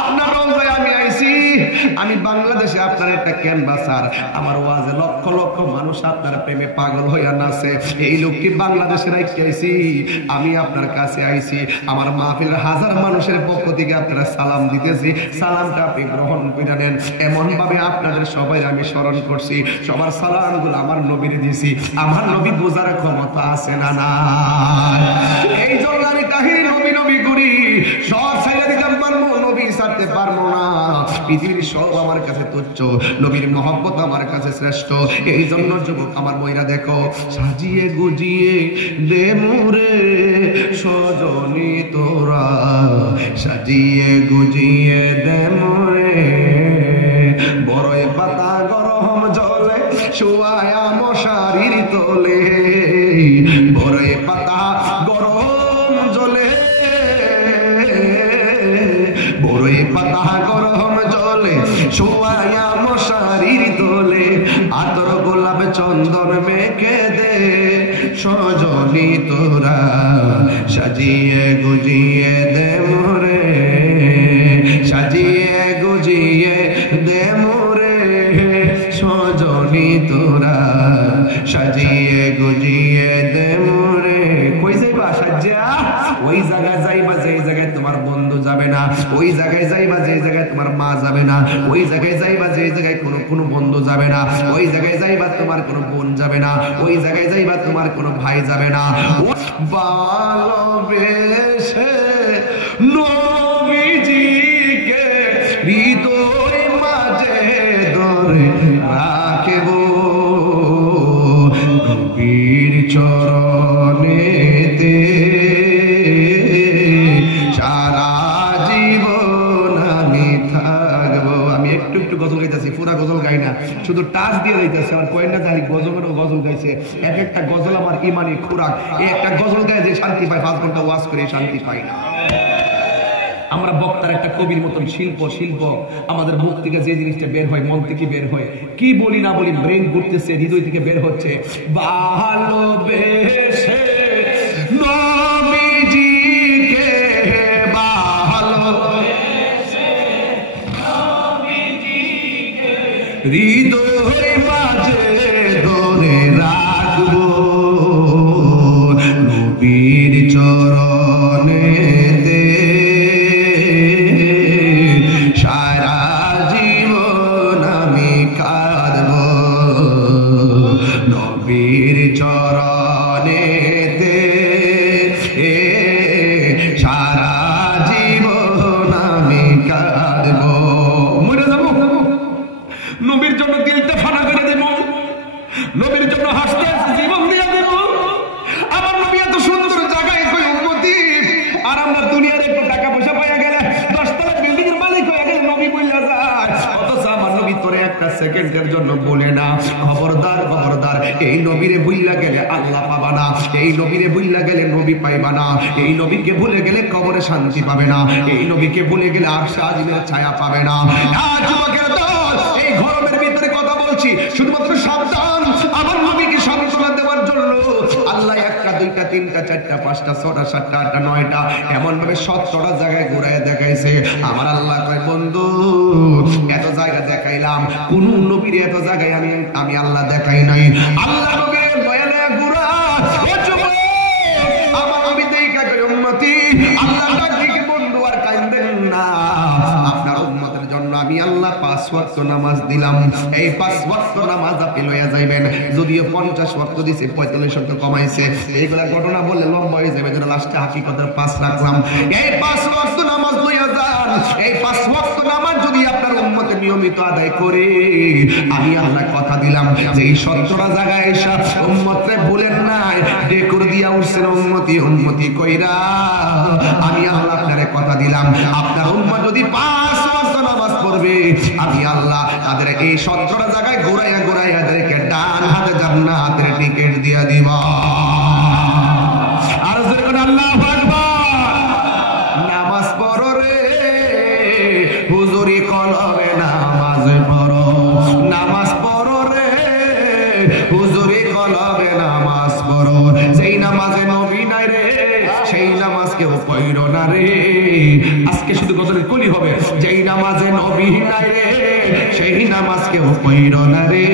আপনার রোজায় আমি আইছি, আমি বাংলাদেশে আপনার একটা ক্যানভাসার, আমার ওয়াজে লক্ষ লক্ষ মানুষ আপনার প্রেমে পাগল হইয়া নাচে, এই লোকটি বাংলাদেশে রাখতে আইছি, আমি আপনার কাছে আইছি, আমার মাহফিলের হাজার মানুষের পক্ষ থেকে আপনারা সালাম দিতেছি, সালামটা আপনি গ্রহণ করে নেন। এমন ভাবে আপনাদের সবাই আমি স্মরণ করছি, সবার সালামগুলো আমার নবীরে দিছি, আমার নবী বোঝার ক্ষমতা আছে না না? এই জন্য আমি তাহি নবী নবী করি, সব ছেড়ে দিতে পারবো, নবী ছাড়তে পারবো না। পৃথিবীর সব আমার কাছে তুচ্ছ, নবীর মহব্বত আমার কাছে শ্রেষ্ঠ। এই জন্য যুবক আমার ময়রা দেখো, সাজিয়ে গুজিয়ে দে মোরে সজনী তোরা, সাজিয়ে গুজিয়ে দে মোরে, বড়ই পাতা গরম জলে শুয়ায়া মশারির তোলে, বড়ই পাতা গরম জলে, বড়ই পাতা গরম জলে শুয়ায়া মশারির তোলে, আতর গোলাপ চন্দন মেখে দে সজনী তোরা, সাজিয়ে গুজিয়ে দে মোরে, সাজিয়ে গুজিয়ে দে মোরে সজনী তোরা, সাজিয়ে গুজিয়ে দে মোরে। কই যাইবা সাজিয়া? ওই জায়গায় যাইবা যেই জায়গায় তোমার বন্ধু যাবে না, ওই জায়গায় যাইবা যেই জায়গায় তোমার মা যাবে না, ওই জায়গায় যাইবা যেই জায়গায় কোনো বন্ধু যাবে না, ওই জায়গায় যাইবা তোমার কোনো বোন যাবে না, ওই জায়গায় যাইবা তোমার কোনো ভাই যাবে না। ভালোবেসে নবীজিকে হৃদয় মাঝে ধরে রাখবো, নবীর চরণেতে সারা জীবন আমি থাকবো। আমি একটু একটু গজল গাইতেছি, পুরা গজল গাই না, শুধু টাচ দিয়ে যাইতেছে। আমার কয়েন না জানি গজলেরও গজল গাইছে, এক একটা গজল আমার ইমানি খোরাক। এই একটা গজল গায়ে যে শান্তি পাই, 5 ঘন্টা ওয়াজ করে শান্তি পাই না। আমরা বক্তার একটা কবির মতন শিল্প আমাদের মুখ থেকে যে জিনিসটা বের হয়, মন থেকে বের হয়, কি বলি না বলি ব্রেন ঘুরতেছে, হৃদয় থেকে বের হচ্ছে। ভালোবেসে নবীজিকে, ভালোবেসে নবীজিকে হৃদয় মাঝে ধরে রাখবো, নবীর চরণেতে সারা জীবন আমি কাঁদবো, নবীর চরণেতে সারা জীবন আমি কাঁদবো। মরে যাবো, নবীর জন্য দিলটা ফানা করে দেব, নবীর জন্য হাসতে হাসতে জীবন দিয়ে দেব। আমার নবী এত সুন্দর জায়গায় কই উম্মতি, আর আমরা দুনিয়ার একটু টাকা পয়সা পাইয়া গেলে 10 তলা বিল্ডিং এর মালিক হয়ে গেলে নবী বইলা যায়, অথচ আমার নবী তোরে একটা সেকেন্ডের জন্য বলে না, খবরদার খবরদার, এই নবীরে ভুইলা গেলে আল্লাহ পাবা না, এই নবীরে ভুইলা গেলে নবী পাইবা না, এই নবীকে ভুলে গেলে কবরে শান্তি পাবে না, এই নবীকে ভুলে গেলে আরশে আজিমের ছায়া পাবে না। যুবকের দল, এই গরমের ভিতরে কথা বলছি, শুধুমাত্র সাবধান, আমার নবীকে সান্ত্বনা দেওয়ার জন্য আল্লাহ 1 2 3 4 5 6 7 8 9টা এমন ভাবে 17টা জায়গায় ঘুরায় দেখাইছে। আমার আল্লাহ কয়, বন্ধু এত জায়গা দেখাইলাম, কোন নবীর এত জায়গায় আমি আল্লাহ দেখাই নাই। আল্লাহ নবীর দয়ালে ঘুরা, ও যুবক আমার নবী দেখা কই উম্মতি, আল্লাহ ডাক দিকে বন্ধু আর কাঁদেন না, আপনার উম্মতের জন্য আমি আল্লাহ 5 ওয়াক্ত নামাজ দিলাম, এই 5 ওয়াক্ত নামাজ আপনি লইয়া যাইবেন। যদিও 50 ওয়াক্ত দিছে, 45 ওয়াক্ত কমাইছে, এইগুলা ঘটনা বললে লম্বা হয়ে যাবে, যেন লাস্টে হাকিকতের 5 রাখলাম। এই 5 ওয়াক্ত নামাজ লইয়া যান। এই 5 ওয়াক্ত নামাজ যদি আপনার উম্মতে নিয়মিত আদায় করে, আমি আল্লাহ কথা দিলাম যে এই 17টা জায়গায় এসে উম্মতরে ভুলেন নাই, ডেকুর দিয়া উঠছেন উম্মতি উম্মতি কইরা। আমি আল্লাহ আপনারে কথা দিলাম, আপনার উম্মত যদি 5 ওয়াক্ত নামাজ পড়বে, আমি আল্লাহ তাদের এই 17টা জায়গায় ঘুরাইয়া ঘুরাইয়া এদেরকে ডান হাতে জান্নাতের টিকিট দিয়া দিব। আর যখন আল্লাহু আকবার, নামাজ পড়ো রে হুজুরি কলবে, নামাজ পড়ো, নামাজ পড়ো রে হুজুরি কলবে, নামাজ পড়ো। যেই নামাজে নবী নাই রে, সেই নামাজ কেউ পড়ো না রে। আজকে শুধু গজলের কলি হবে, যেই নামাজে নবী নাই রে, সেই নামাজ কেউ পড়ো না রে।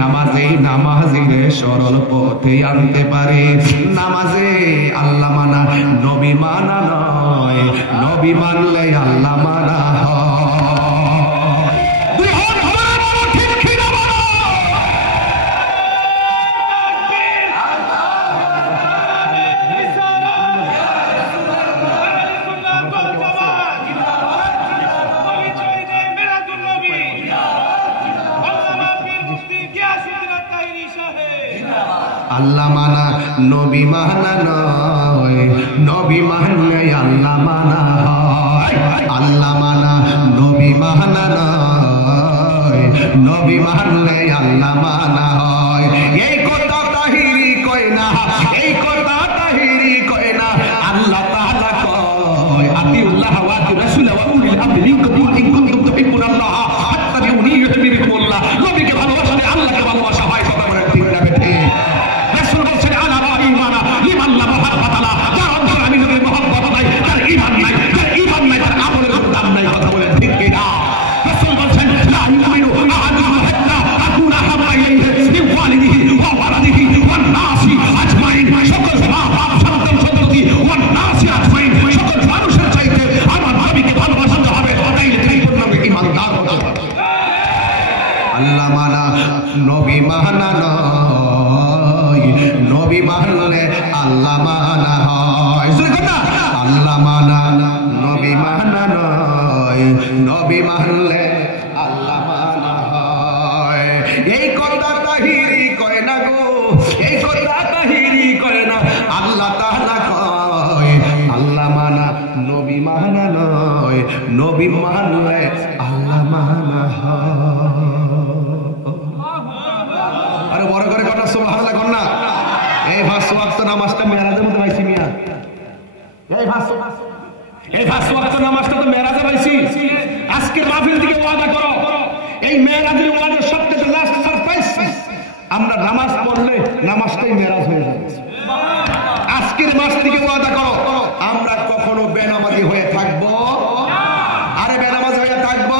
নামাজে নামাজিরে সরল পথে আনতে পারে। নামাজে আল্লাহ মানা নবী মানা নয়, নবী মানলে আল্লাহ মানা হয়। আল্লাহ মানা নবী মানা নয়, নবী মানলে আল্লাহ মানা হয়। আল্লাহ মানা নবী মানা নয়, নবী মানলে আল্লাহ মানা হয়। এই কথা তাহিরি কয় না, এই কথা তাহিরি কয় না, আল্লাহ তাআলা কয় আতিউল্লাহ ওয়া আতিউর রাসূল ওয়া উলিল আমরি মিনকুম ইন কুনতুম তুহিব্বুনাল্লাহ ফাত্তাবিউনি ইউহিব্বুকুমুল্লাহ। নবীকে ভালোবাসলে আল্লাহকে ভালোবাসা হয়। কথা বলেন ঠিক না বেঠিক? আল্লাহ মানা নবী মানা নয়, নবী মানলে আল্লাহ মানা হয়। আল্লাহ মানা নবী মানা নয়, নবী মানলে আল্লাহ মানা হয়। এই কথা তাহিরি কয় না গো, এই কথা তাহিরি কয় না, আল্লাহ তাআলা কয় আল্লাহ মানা নবী মানা নয়, নবী মানলে আল্লাহ মানা হয়। আরে বড় করে কথা সুবহানাল্লাহ কর না। এই 5 ওয়াক্ত নামাজটা মেরাজের মধ্যে পাইছি মিয়া, এই 5 ওয়াক্ত নামাজটা তো মেরাজে পাইছি। আজকের মাহফিল থেকে ওয়াদা করো, এই মেরাজের ওয়াদার সবচেয়ে লাস্ট সারপ্রাইজ, আমরা নামাজ পড়লে নামাজটাই মেরাজ হয়ে যাবে। আজকের মাস থেকে ওয়াদা করো, আমরা কখনো বেনামাজি হয়ে থাকবো, আরে বেনামাজি হয়ে থাকবো